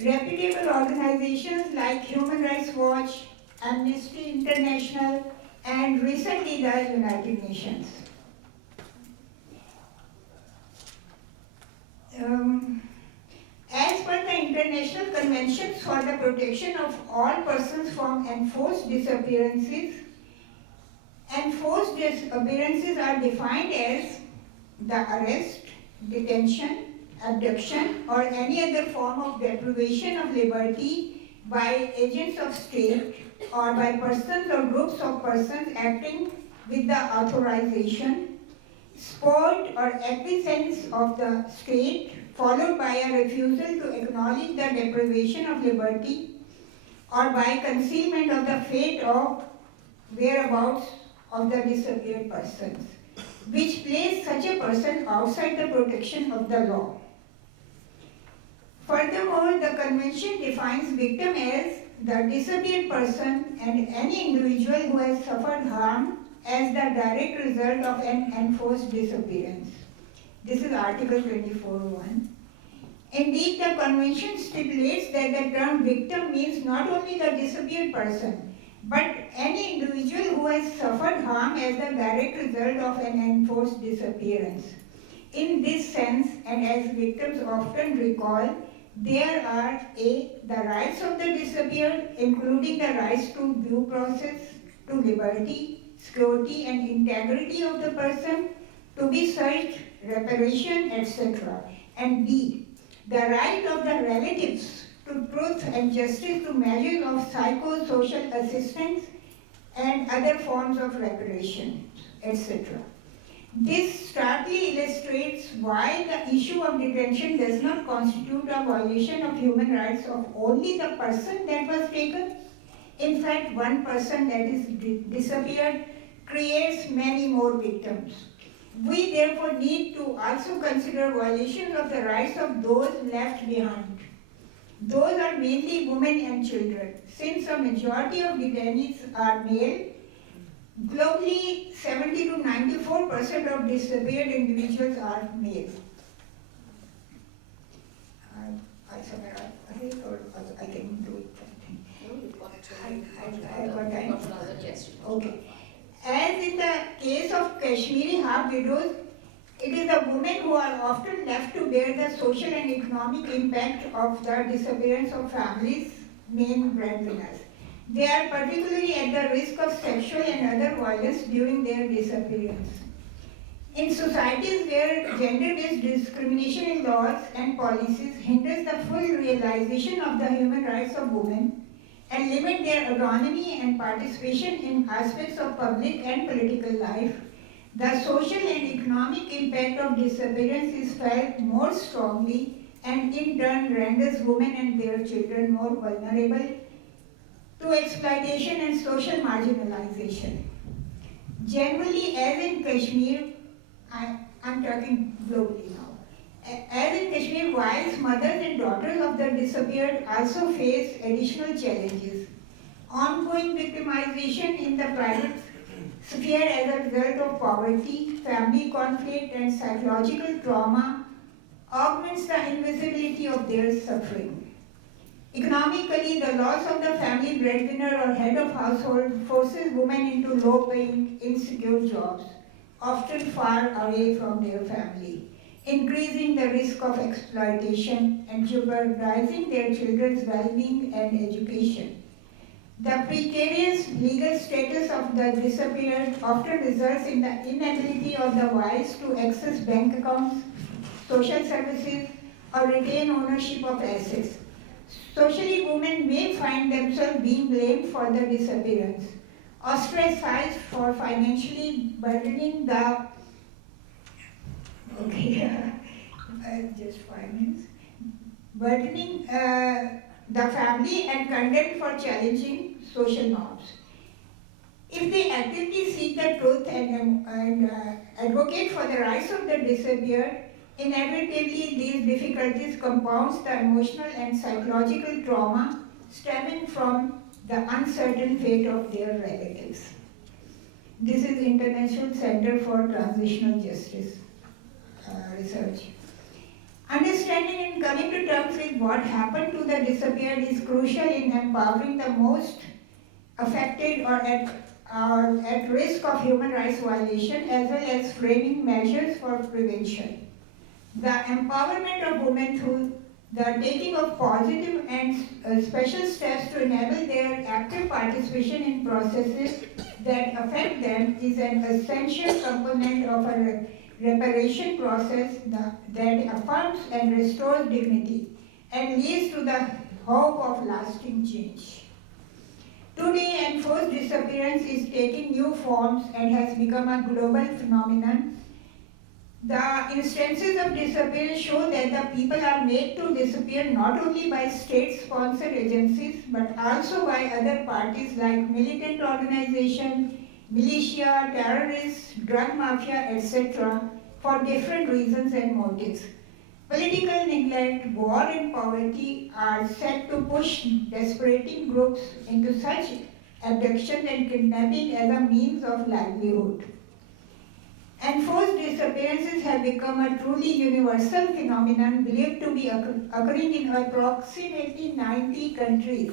Reputable organizations like Human Rights Watch, Amnesty International, and recently the United Nations. As per the International Conventions for the Protection of All Persons from Enforced Disappearances, enforced disappearances are defined as the arrest, detention, abduction, or any other form of deprivation of liberty by agents of state or by persons or groups of persons acting with the authorization, support, or acquiescence of the state, followed by a refusal to acknowledge the deprivation of liberty or by concealment of the fate or whereabouts of the disappeared persons, which place such a person outside the protection of the law. Furthermore, the Convention defines victim as the disappeared person and any individual who has suffered harm as the direct result of an enforced disappearance. This is Article 24.1. Indeed, the convention stipulates that the term victim means not only the disappeared person, but any individual who has suffered harm as the direct result of an enforced disappearance. In this sense, and as victims often recall, there are A. the rights of the disappeared, including the rights to due process, to liberty, security and integrity of the person, to be searched, reparation, etc. And B. the right of the relatives to truth and justice, to measures of psychosocial assistance and other forms of reparation, etc. This starkly illustrates why the issue of detention does not constitute a violation of human rights of only the person that was taken. In fact, one person that is disappeared creates many more victims. We therefore need to also consider violations of the rights of those left behind. Those are mainly women and children. Since a majority of detainees are male, globally 70 to 94% of disappeared individuals are male. I can do it. I got time. Okay. As in the case of Kashmiri half-widows, it is the women who are often left to bear the social and economic impact of the disappearance of families' main breadwinners. They are particularly at the risk of sexual and other violence during their disappearance. In societies where gender-based discrimination in laws and policies hinders the full realization of the human rights of women, and limit their autonomy and participation in aspects of public and political life, the social and economic impact of disappearance is felt more strongly and in turn renders women and their children more vulnerable to exploitation and social marginalization. Generally, as in Kashmir, I'm talking globally now, as in Kashmir, wives, mothers and daughters of the disappeared also face additional challenges. Ongoing victimization in the private sphere as a result of poverty, family conflict and psychological trauma augments the invisibility of their suffering. Economically, the loss of the family breadwinner or head of household forces women into low-paying, insecure jobs, often far away from their family, increasing the risk of exploitation and jeopardizing their children's well-being and education. The precarious legal status of the disappeared often results in the inability of the wives to access bank accounts, social services, or retain ownership of assets. Socially, women may find themselves being blamed for the disappearance, ostracized for financially burdening the just 5 minutes. Burdening the family and condemned for challenging social norms. If they actively seek the truth and advocate for the rights of the disappeared, inevitably these difficulties compounds the emotional and psychological trauma stemming from the uncertain fate of their relatives. This is International Center for Transitional Justice research. Understanding and coming to terms with what happened to the disappeared is crucial in empowering the most affected or at risk of human rights violation, as well as framing measures for prevention. The empowerment of women through the taking of positive and special steps to enable their active participation in processes that affect them is an essential component of a reparation process that affirms and restores dignity and leads to the hope of lasting change. Today, enforced disappearance is taking new forms and has become a global phenomenon. The instances of disappearance show that the people are made to disappear not only by state-sponsored agencies but also by other parties like militant organizations, militia, terrorists, drug mafia, etc. for different reasons and motives. Political neglect, war and poverty are said to push desperating groups into such abduction and kidnapping as a means of livelihood. Enforced disappearances have become a truly universal phenomenon believed to be occurring in approximately 90 countries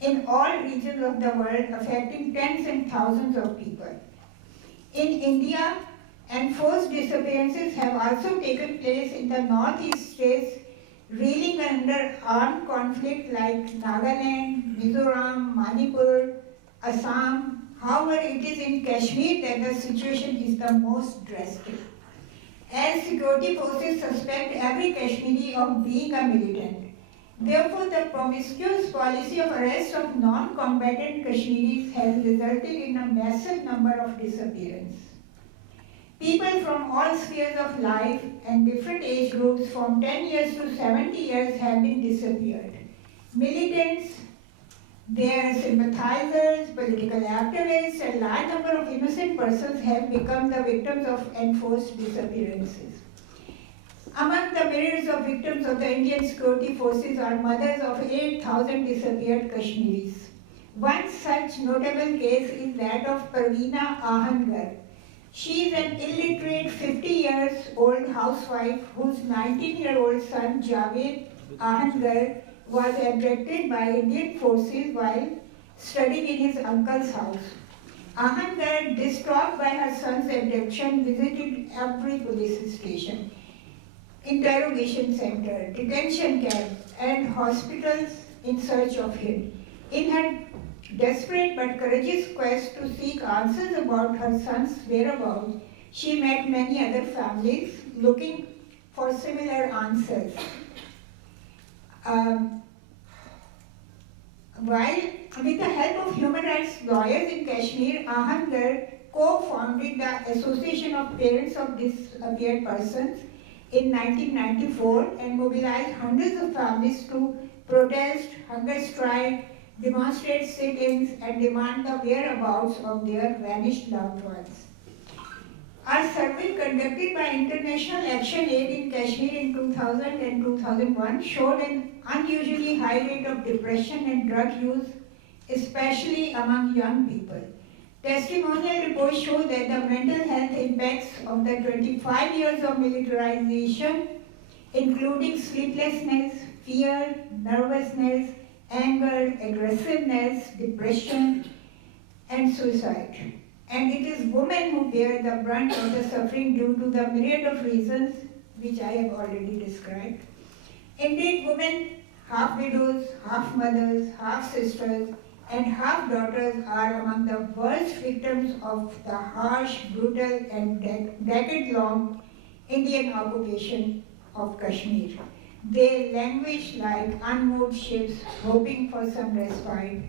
in all regions of the world, affecting tens and thousands of people. In India, enforced disappearances have also taken place in the northeast states reeling under armed conflict like Nagaland, Mizoram, Manipur, Assam. However, it is in Kashmir that the situation is the most drastic, as security forces suspect every Kashmiri of being a militant. Therefore, the promiscuous policy of arrest of non-combatant Kashmiris has resulted in a massive number of disappearances. People from all spheres of life and different age groups from 10 years to 70 years have been disappeared. Militants, their sympathizers, political activists, and large number of innocent persons have become the victims of enforced disappearances. Among the myriads of victims of the Indian security forces are mothers of 8,000 disappeared Kashmiris. One such notable case is that of Parveena Ahangar. She is an illiterate 50-year-old housewife whose 19-year-old son Javed Ahangar was abducted by Indian forces while studying in his uncle's house. Ahangar, distraught by her son's abduction, visited every police station, interrogation center, detention camp, and hospitals in search of him. In her desperate but courageous quest to seek answers about her son's whereabouts, she met many other families looking for similar answers. While with the help of human rights lawyers in Kashmir, Ahangar co-founded the Association of Parents of Disappeared Persons in 1994 and mobilized hundreds of families to protest, hunger strike, demonstrate sit-ins, and demand the whereabouts of their vanished loved ones. A survey conducted by International Action Aid in Kashmir in 2000 and 2001 showed an unusually high rate of depression and drug use, especially among young people. Testimonial reports show that the mental health impacts of the 25 years of militarization, including sleeplessness, fear, nervousness, anger, aggressiveness, depression, and suicide. And it is women who bear the brunt of the suffering due to the myriad of reasons which I have already described. Indeed, women, half widows, half mothers, half sisters, and half daughters are among the worst victims of the harsh, brutal, and decade-long Indian occupation of Kashmir. They languish like unmoored ships, hoping for some respite,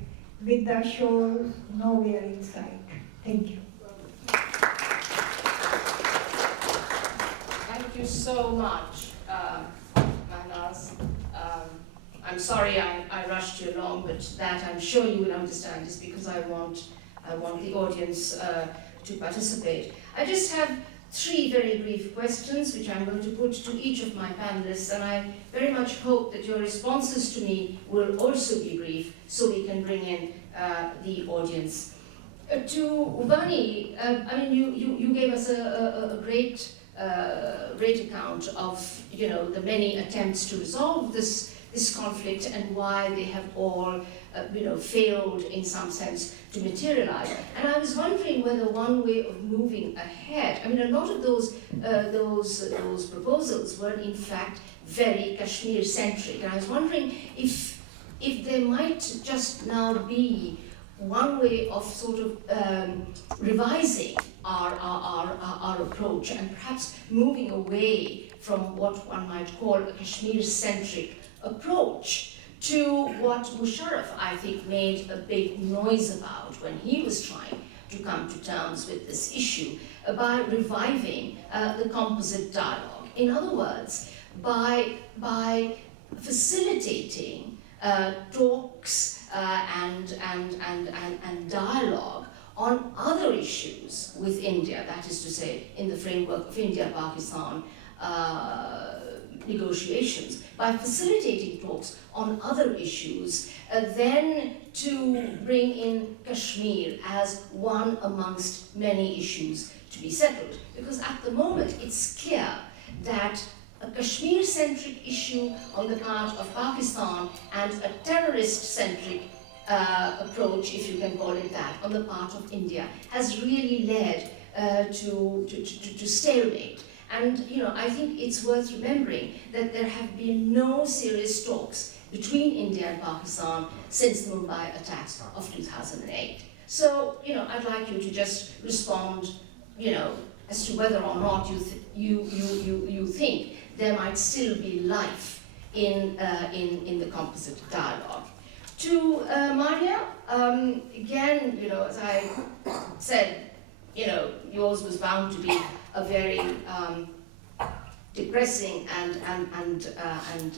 with the shores nowhere in sight. Thank you. Thank you so much, Mahnaz. I'm sorry I rushed you along, but that I'm sure you will understand is because I want the audience to participate. I just have 3 very brief questions which I'm going to put to each of my panelists, and I very much hope that your responses to me will also be brief so we can bring in the audience. To Wani, I mean, you gave us a great account of, you know, the many attempts to resolve this conflict and why they have all, failed in some sense to materialize. And I was wondering whether one way of moving ahead, I mean, a lot of those proposals were in fact very Kashmir-centric, and I was wondering if there might just now be one way of sort of revising our approach and perhaps moving away from what one might call a Kashmir-centric approach to what Musharraf, I think, made a big noise about when he was trying to come to terms with this issue, by reviving the composite dialogue. In other words, by facilitating talks and dialogue on other issues with India, that is to say, in the framework of India-Pakistan negotiations, by facilitating talks on other issues, then to bring in Kashmir as one amongst many issues to be settled. Because at the moment, that a Kashmir-centric issue on the part of Pakistan and a terrorist-centric approach, if you can call it that, on the part of India has really led to stalemate. And I think it's worth remembering that there have been no serious talks between India and Pakistan since the Mumbai attacks of 2008. So, I'd like you to just respond, as to whether or not you think there might still be life in the composite dialogue. To Maria, again, as I said, yours was bound to be a very depressing and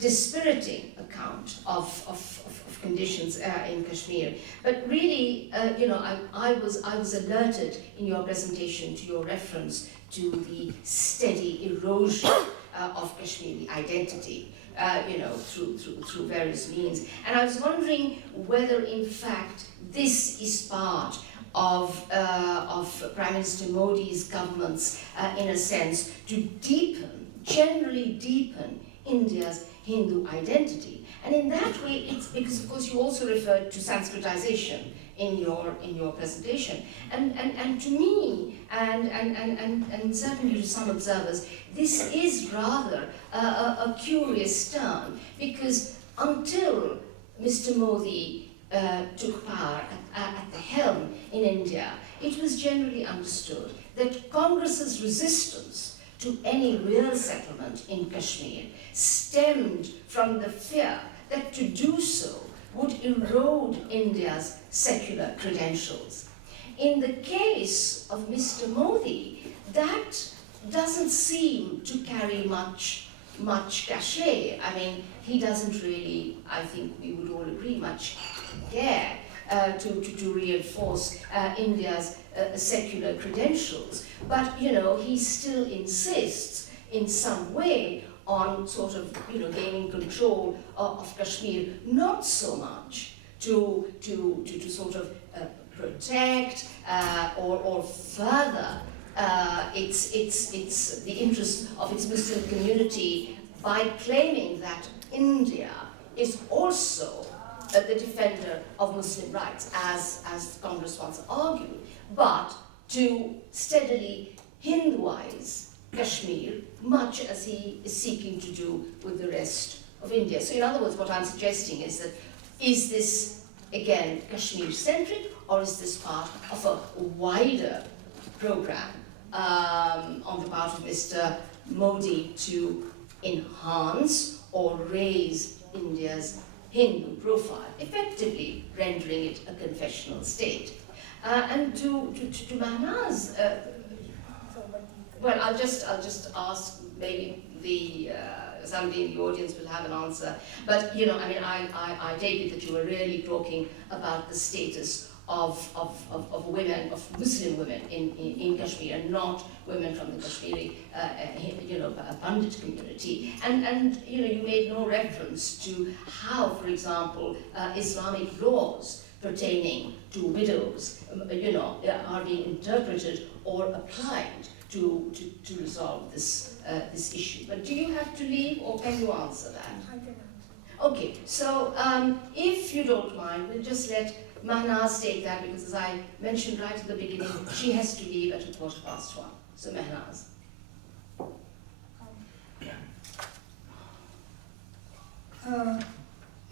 dispiriting account of conditions in Kashmir. But really, I was alerted in your presentation to your reference to the steady erosion of Kashmiri identity, through various means. And I was wondering whether, in fact, this is part of Prime Minister Modi's government's, in a sense, to generally deepen India's Hindu identity. And in that way, it's because, of course, you also referred to Sanskritization in your presentation. And to me, and certainly to some observers, this is rather a curious turn, because until Mr. Modi took power at the helm in India, it was generally understood that Congress's resistance to any real settlement in Kashmir stemmed from the fear that to do so would erode India's secular credentials. In the case of Mr. Modi, that doesn't seem to carry much cachet. I mean, he doesn't really, I think we would all agree, much care to reinforce India's secular credentials. But, he still insists in some way on sort of, gaining control of Kashmir, not so much to sort of protect or further it's the interest of its Muslim community by claiming that India is also the defender of Muslim rights, as Congress once argued, but to steadily Hinduize Kashmir, much as he is seeking to do with the rest of India. So in other words, what I'm suggesting is that, is this, again, Kashmir-centric, or is this part of a wider program on the part of Mr. Modi to enhance or raise India's Hindu profile, effectively rendering it a confessional state? And to Mahnaz, well, I'll just ask, maybe somebody in the audience will have an answer. But I take it that you were really talking about the status of women, of Muslim women in Kashmir, and not women from the Kashmiri, Pandit community. And you made no reference to how, for example, Islamic laws pertaining to widows, are being interpreted or applied to resolve this issue. But do you have to leave, or can you answer that? I can answer. Okay, so if you don't mind, we'll just let Mahnaz take that, because as I mentioned right at the beginning, she has to leave at 1:15. So Mahnaz.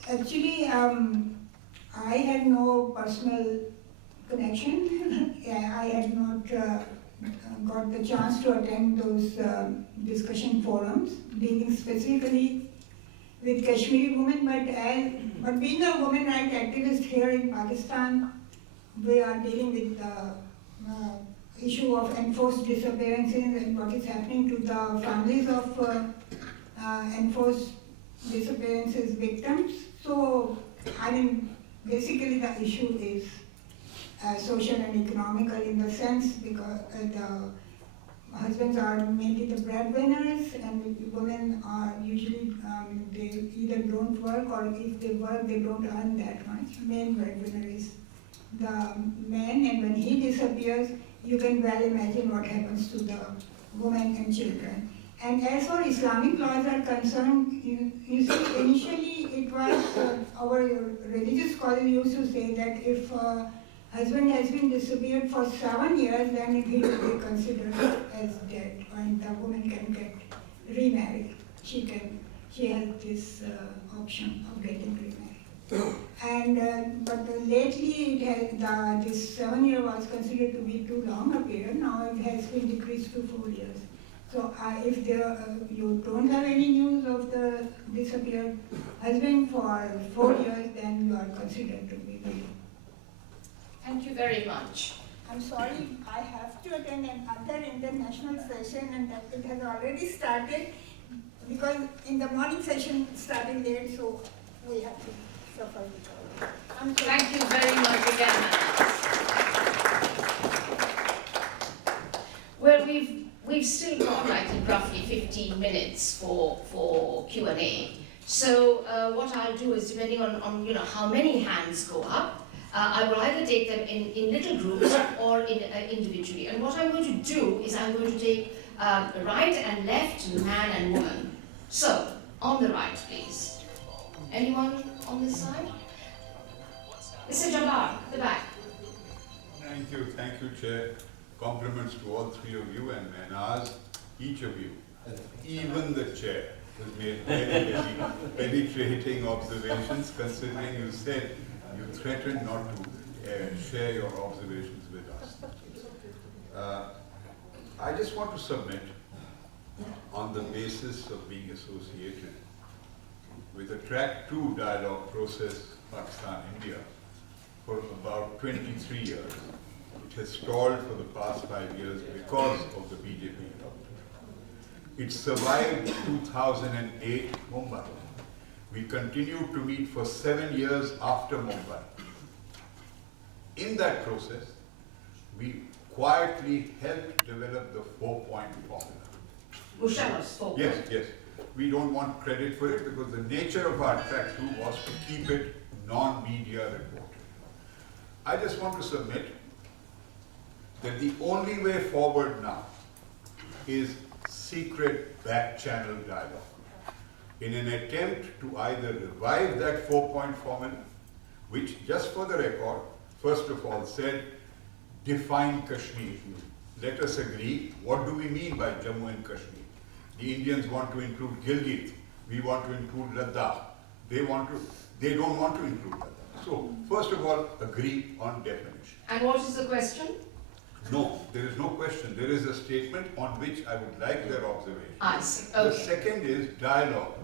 Actually, I had no personal connection. I had not got the chance to attend those discussion forums dealing specifically with Kashmiri women, but being a women rights activist here in Pakistan, we are dealing with the issue of enforced disappearances and what is happening to the families of enforced disappearances victims. So, basically the issue is social and economical in the sense because the husbands are mainly the breadwinners, and women are usually, they either don't work, or if they work, they don't earn that much. Main breadwinner is the man, and when he disappears, you can well imagine what happens to the women and children. And as for Islamic laws are concerned, you see, initially it was our religious scholars used to say that if a husband has been disappeared for 7 years, then he will be considered as dead, and the woman can get remarried. She has this option of getting remarried. And but lately this 7 year was considered to be too long a period. Now it has been decreased to 4 years. So if you don't have any news of the disappeared husband for 4 years, then you are considered to be widow. Thank you very much. I'm sorry, I have to attend another international session, and that it has already started because in the morning session started late, so we have to suffer with all. I'm sorry. Thank you very much again, Mahnaz. Well, we've still got, I think, roughly 15 minutes for Q&A. So what I'll do is, depending on how many hands go up, I will either take them in little groups or individually. And what I'm going to do is I'm going to take right and left, man and woman. So, on the right, please. Anyone on this side? Mr. Jabbar, the back. Thank you, Chair. Compliments to all three of you and Mahnaz, each of you. Even the Chair has made very penetrating observations, considering you said you threatened not to share your observations with us. I just want to submit, on the basis of being associated with a Track 2 dialogue process, Pakistan-India, for about 23 years. It has stalled for the past 5 years because of the BJP. It survived 2008 Mumbai. We continued to meet for 7 years after Mumbai. In that process, we quietly helped develop the 4-point formula. Yes. We don't want credit for it because the nature of our Track 2 was to keep it non-media reported. I just want to submit that the only way forward now is secret back-channel dialogue, in an attempt to either revive that 4-point formula, which, just for the record, first of all said, define Kashmir. Let us agree, what do we mean by Jammu and Kashmir? The Indians want to include Gilgit, we want to include Ladakh. They don't want to include Ladakh. So, first of all, agree on definition. And what is the question? No, there is no question. There is a statement on which I would like their observation. I see. Okay. The second is dialogue,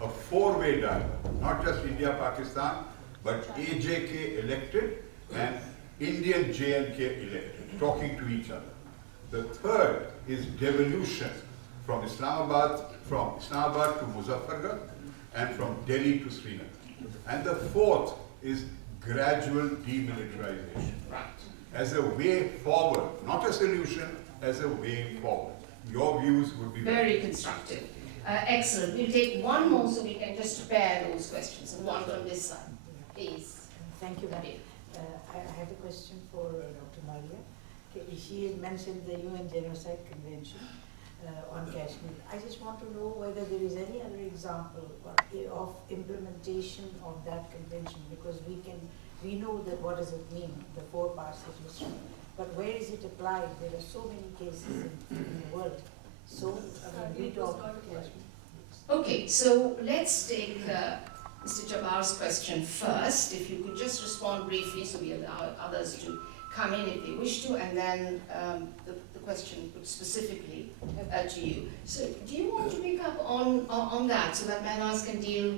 a 4-way dialogue, not just India-Pakistan, but AJK elected and Indian JNK elected, talking to each other. The third is devolution from Islamabad to Muzaffargarh and from Delhi to Srinagar. And the fourth is gradual demilitarization. Right. As a way forward, not a solution, as a way forward. Your views would be very constructive. Excellent. We'll take one more so we can just pair those questions, and one from this side. Please. Thank you, Maria. I had a question for Dr. Maria. She had mentioned the UN Genocide Convention on Kashmir. I just want to know whether there is any other example of implementation of that convention, because we know that what does it mean, the 4 parts that you said, but where is it applied? There are so many cases in the world. So, we talk Kashmir. Okay, so let's take Mr. Jabbar's question first. If you could just respond briefly so we allow others to come in if they wish to, and then the question put specifically to you. So do you want to pick up on that so that Mahnaz can deal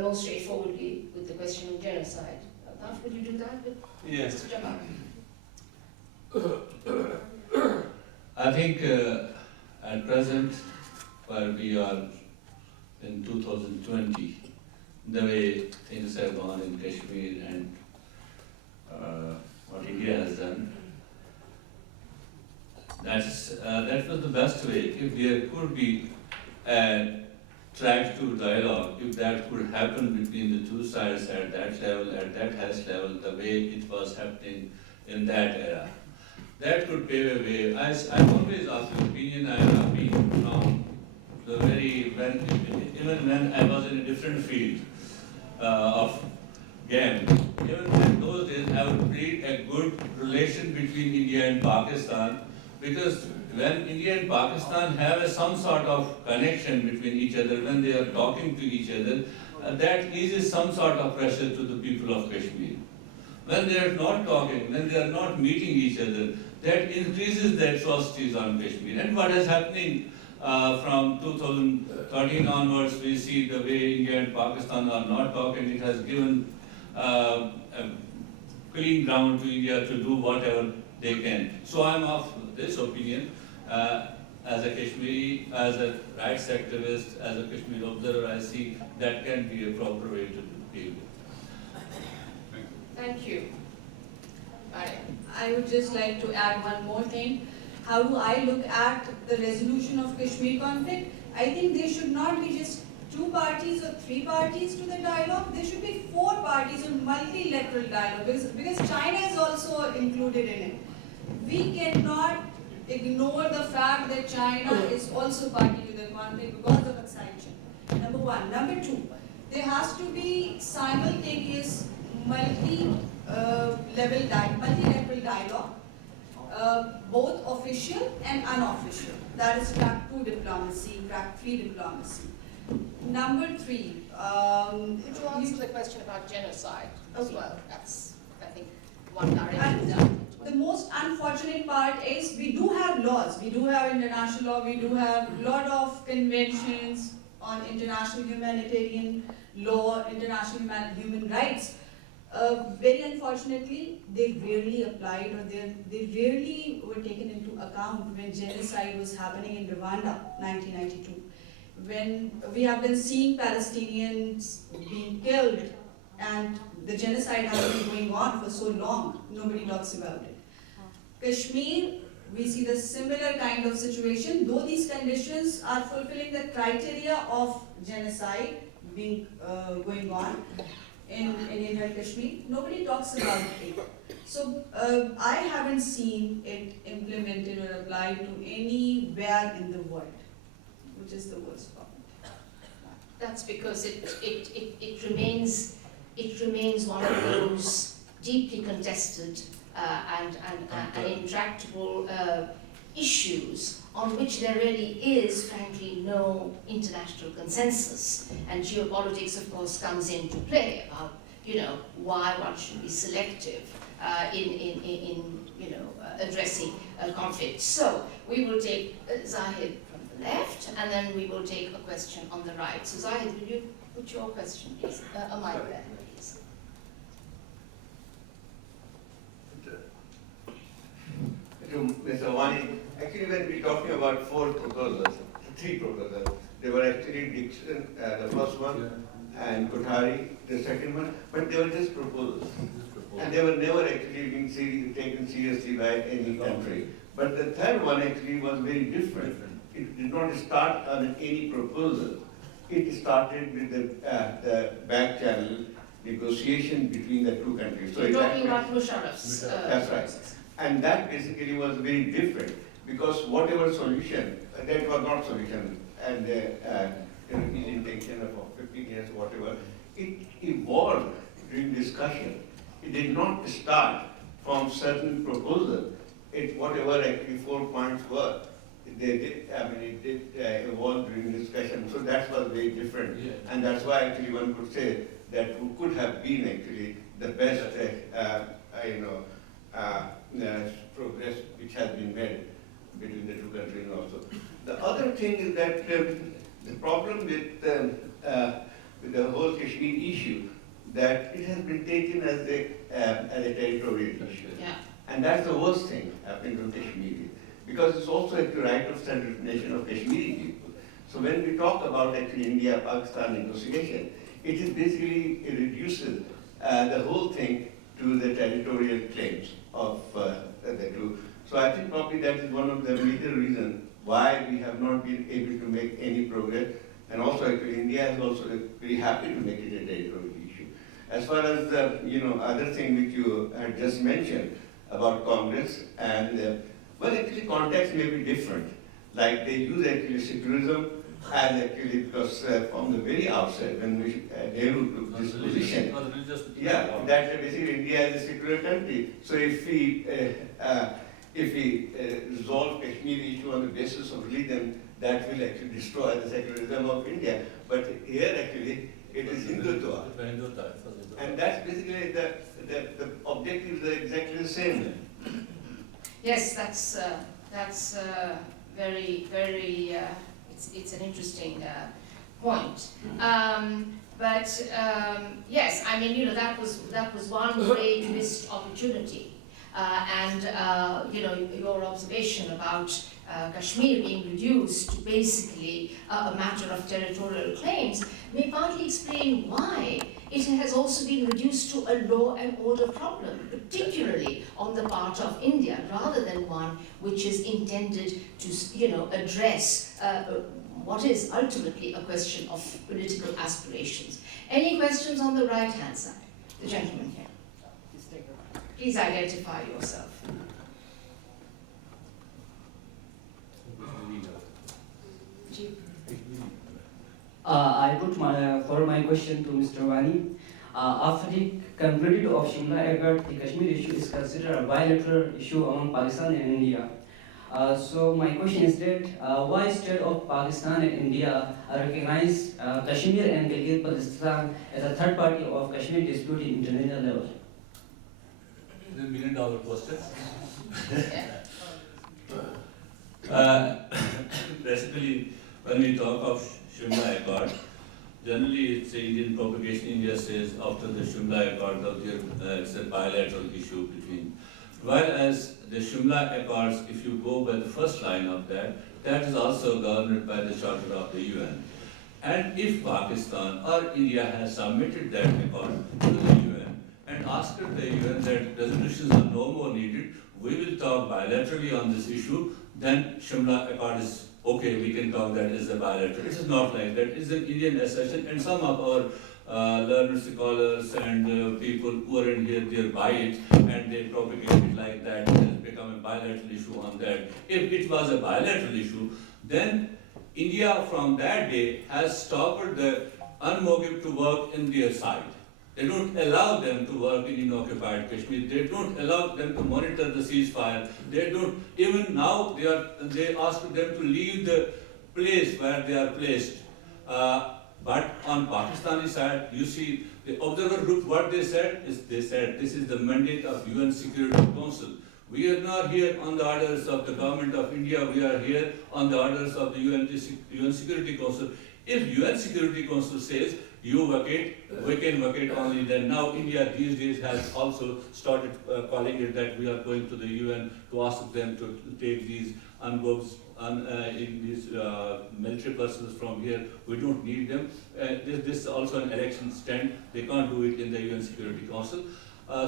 more straightforwardly with the question of genocide? Altaf, would you do that with Yes. Mr. Jabbar? I think at present, while we are in 2020, the way things have gone in Kashmir and what India has done, that was the best way. If there could be a Track 2 dialogue, if that could happen between the two sides at that level, at that highest level, the way it was happening in that era, that could pave a way. I'm always of the opinion, I have been from even when I was in a different field of game, even in those days I would plead a good relation between India and Pakistan, because when India and Pakistan have some sort of connection between each other, when they are talking to each other, that eases some sort of pressure to the people of Kashmir. When they are not talking, when they are not meeting each other, that increases the atrocities on Kashmir. And what is happening from 2013 onwards, we see the way India and Pakistan are not talking. It has given a clean ground to India to do whatever they can. So I am of this opinion, as a Kashmiri, as a rights activist, as a Kashmir observer, I see that can be a proper way to deal with. Thank you. I would just like to add one more thing. How do I look at the resolution of Kashmir conflict? I think there should not be just 2 parties or 3 parties to the dialogue. There should be 4 parties or multilateral dialogue, because China is also included in it. We cannot ignore the fact that China is also party to the conflict because of its sanction. Number 1. Number 2, there has to be simultaneous multilateral dialogue, both official and unofficial. That is track 2 diplomacy, track 3 diplomacy. Number 3. Could you answer the question about genocide as well? That's, I think, one direction. And the most unfortunate part is we do have laws, we do have international law, we do have a lot of conventions on international humanitarian law, international human rights. Very unfortunately, they rarely applied, or they rarely were taken into account when genocide was happening in Rwanda, 1992. When we have been seeing Palestinians being killed, and the genocide has been going on for so long, nobody talks about it. Kashmir, we see the similar kind of situation, though these conditions are fulfilling the criteria of genocide being going on in Kashmir, nobody talks about it. So I haven't seen it implemented or applied to anywhere in the world, which is the worst part. That's because it remains one of those deeply contested and intractable issues on which there really is, frankly, no international consensus. And geopolitics, of course, comes into play about, why one should be selective in addressing conflict. So we will take Zahid from the left, and then we will take a question on the right. So Zahid, will you put your question, please? A mic there, please. Mr. Wani, actually when we're talking about 4 proposals, 3 proposals, they were actually Dixon, the first one, and Kothari, the second one, but they were just proposals. And they were never actually being taken seriously by any country. But the third one actually was very different. It did not start on any proposal. It started with the back channel negotiation between the 2 countries. So you're talking about Musharraf's that's right. And that basically was very different, because whatever solution, that was not solution, and his intention of 15 years, whatever, it evolved during discussion. It did not start from certain proposal. Whatever actually 4 points were, it did evolve during discussion. So that was very different. Yeah. And that's why actually one could say that who could have been actually the best, progress which has been made between the 2 countries also. The other thing is that the problem with the whole Kashmir issue, that it has been taken as a territorial issue. Yeah. And that's the worst thing happening to Kashmir, because it's also a right of self-determination of Kashmiri people. So when we talk about actually India-Pakistan negotiation, it is basically, it reduces the whole thing to the territorial claims of the 2. So I think probably that is one of the major reasons why we have not been able to make any progress. And also actually India is also very happy to make it a territorial issue. As far as the other thing which you had just mentioned about Congress, and well, actually context may be different. Like they use actually secularism And actually, because from the very outset, when Nehru took this position, yeah, that basically India is a secular country. So if we resolve Kashmir issue on the basis of religion, that will actually destroy the secularism of India. But here actually, it is Hindutva. And that's basically the objectives are exactly the same. Yes, that's very, very, it's an interesting point. Yes, I mean, that was one great missed opportunity. Your observation about Kashmir being reduced to basically a matter of territorial claims may partly explain why it has also been reduced to a law and order problem, particularly on the part of India, rather than one which is intended to, address what is ultimately a question of political aspirations. Any questions on the right-hand side? The gentleman here. Please identify yourself. I put my question to Mr. Wani. After the concluded of Shimla Accord, the Kashmir issue is considered a bilateral issue among Pakistan and India. So my question is that why state of Pakistan and India recognize Kashmir and Gilgit-Baltistan as a third party of Kashmir dispute in international level? It's a $1 million question. Basically, when we talk of Shimla Accord, generally it's the Indian propagation. India says after the Shimla Accord, it's a bilateral issue between. Whereas the Shimla Accords, if you go by the first line of that is also governed by the Charter of the UN. And if Pakistan or India has submitted that accord to the UN and asked the UN that resolutions are no more needed, we will talk bilaterally on this issue, then Shimla Accord is okay, we can talk that as a bilateral. It is not like that. It's an Indian assertion, and some of our learned scholars and people who are in here, they buy it and they propagate it like that. It has become a bilateral issue on that. If it was a bilateral issue, then India from that day has stopped the UNMOGIP to work in their side. They don't allow them to work in occupied Kashmir. They don't allow them to monitor the ceasefire. They don't, even now they ask them to leave the place where they are placed. But on Pakistani side, you see the observer group, what they said is this is the mandate of UN Security Council. We are not here on the orders of the government of India, we are here on the orders of the UN Security Council. If UN Security Council says you vacate, we can vacate only then. Now India these days has also started calling it that we are going to the UN to ask them to take these these military persons from here. We don't need them. This is also an election stand. They can't do it in the UN Security Council.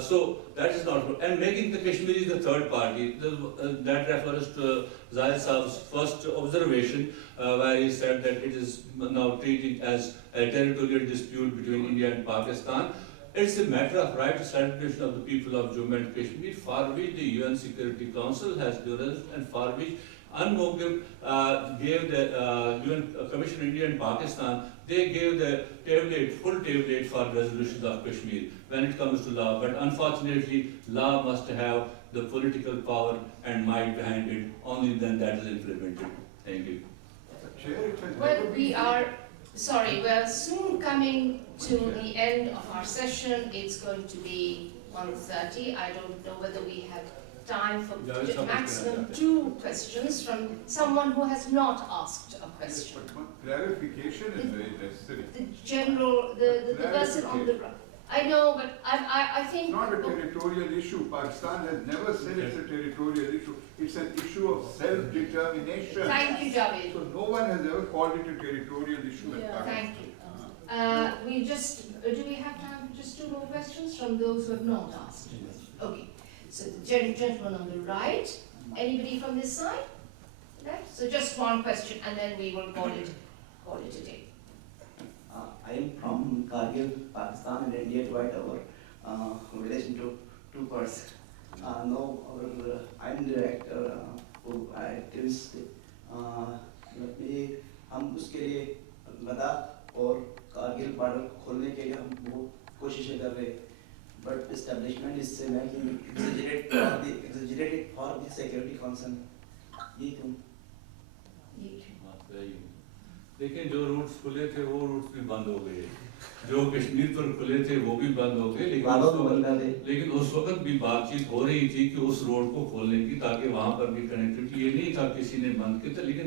So that is not good. And making the Kashmiris the third party, that refers to Zahid Saab's first observation, where he said that it is now treated as a territorial dispute between India and Pakistan. It's a matter of right of self-determination of the people of Jammu and Kashmir, for which the UN Security Council has given, and for which UNMOGIP gave the UN Commission India and Pakistan, they gave the full template for resolutions of Kashmir when it comes to law. But unfortunately, law must have the political power and might behind it. Only then that is implemented. Thank you. Well, we are soon coming to the end of our session. It's going to be 1:30. I don't know whether we have time for maximum 2 questions from someone who has not asked a question. But clarification is very necessary. The person on the right. I know, but I think... It's not a territorial issue. Pakistan has never said it's a territorial issue. It's an issue of self-determination. Thank you, Javed. So no one has ever called it a territorial issue in Pakistan. Thank you. Do we have time for just 2 more questions from those who have not asked? Okay. So the gentleman on the right. Anybody from this side? Left? So just 1 question, and then we will call it a day. I am from Kargil, Pakistan, and India divide our relation to 2 parts. Now I'm the director who activist. हम उसके लिए concern. ये क्यों? लेकिन जो roots खुले थे वो रूट्स भी बंद हो गए, जो कश्मीर पर खुले थे वो भी बंद हो गए, लेकिन उस वक्त भी बातचीत हो रही थी कि उस रोड को खोलने की, ताकि वहाँ पर भी कनेक्टिविटी, ये नहीं था किसी ने बंद किया था, लेकिन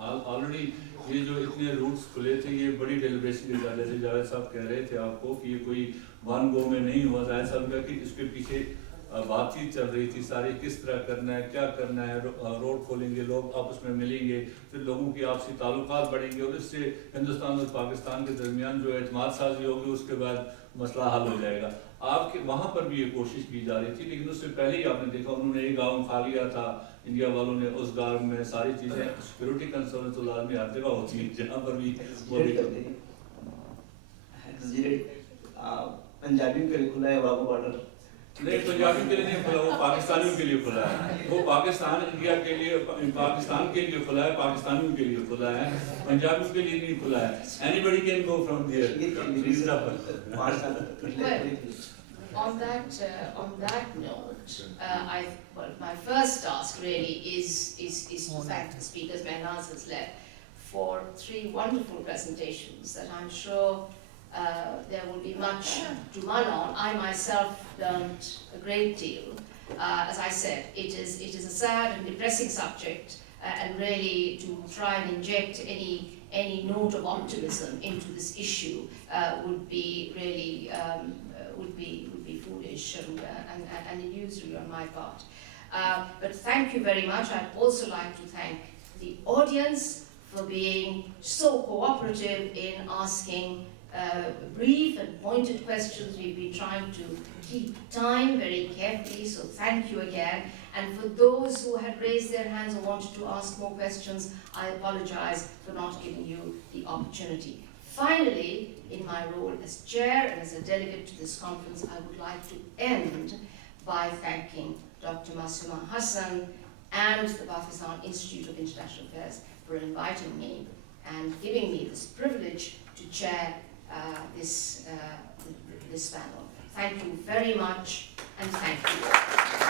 ऑलरेडी ये जो इतने रूट्स खुले थे ये बड़ी डेलिब्रेशन के डाले थे। जावेद साहब कह रहे थे आपको कि ये कोई वन गो में नहीं हुआ, जावेद साहब का कि इसके पीछे बातचीत चल रही थी सारी, किस तरह करना है, क्या करना है, रोड खोलेंगे, लोग आपस में मिलेंगे, फिर लोगों की आपसी ताल्लुकात बढ़ेंगे और इससे हिंदुस्तान और पाकिस्तान के दरमियान जो एतमाद साजी होगी उसके बाद मसला हल हो जाएगा। आपके वहाँ पर भी ये कोशिश की जा रही थी, लेकिन उससे पहले ही आपने देखा उन्होंने एक गाँव खा लिया था, इंडिया वालों ने उस गाँव में सारी चीज़ें, सिक्योरिटी कंसर्न तो लाजमी हर जगह होती है, जहाँ पर भी पंजाबियों के लिए खुला है वाघा बॉर्डर। नहीं, पंजाबी के लिए नहीं खुला, वो पाकिस्तानियों के लिए खुला है। वो पाकिस्तान इंडिया के लिए, पाकिस्तान के लिए खुला है, पाकिस्तानियों के लिए खुला है, पंजाबियों के लिए नहीं खुला है। Anybody can go from there. On that note, my first task really is to thank the speakers Mahnaz has led for 3 wonderful presentations that I'm sure there will be much to mull on. I myself learned a great deal. As I said, it is a sad and depressing subject, and really to try and inject any note of optimism into this issue would be really would be foolish and illusory on my part. But thank you very much. I'd also like to thank the audience for being so cooperative in asking brief and pointed questions. We've been trying to keep time very carefully, so thank you again. And for those who had raised their hands or wanted to ask more questions, I apologize for not giving you the opportunity. Finally, in my role as chair and as a delegate to this conference, I would like to end by thanking Dr. Masuma Hassan and the Pakistan Institute of International Affairs for inviting me and giving me this privilege to chair this panel. Thank you very much, and thank you all.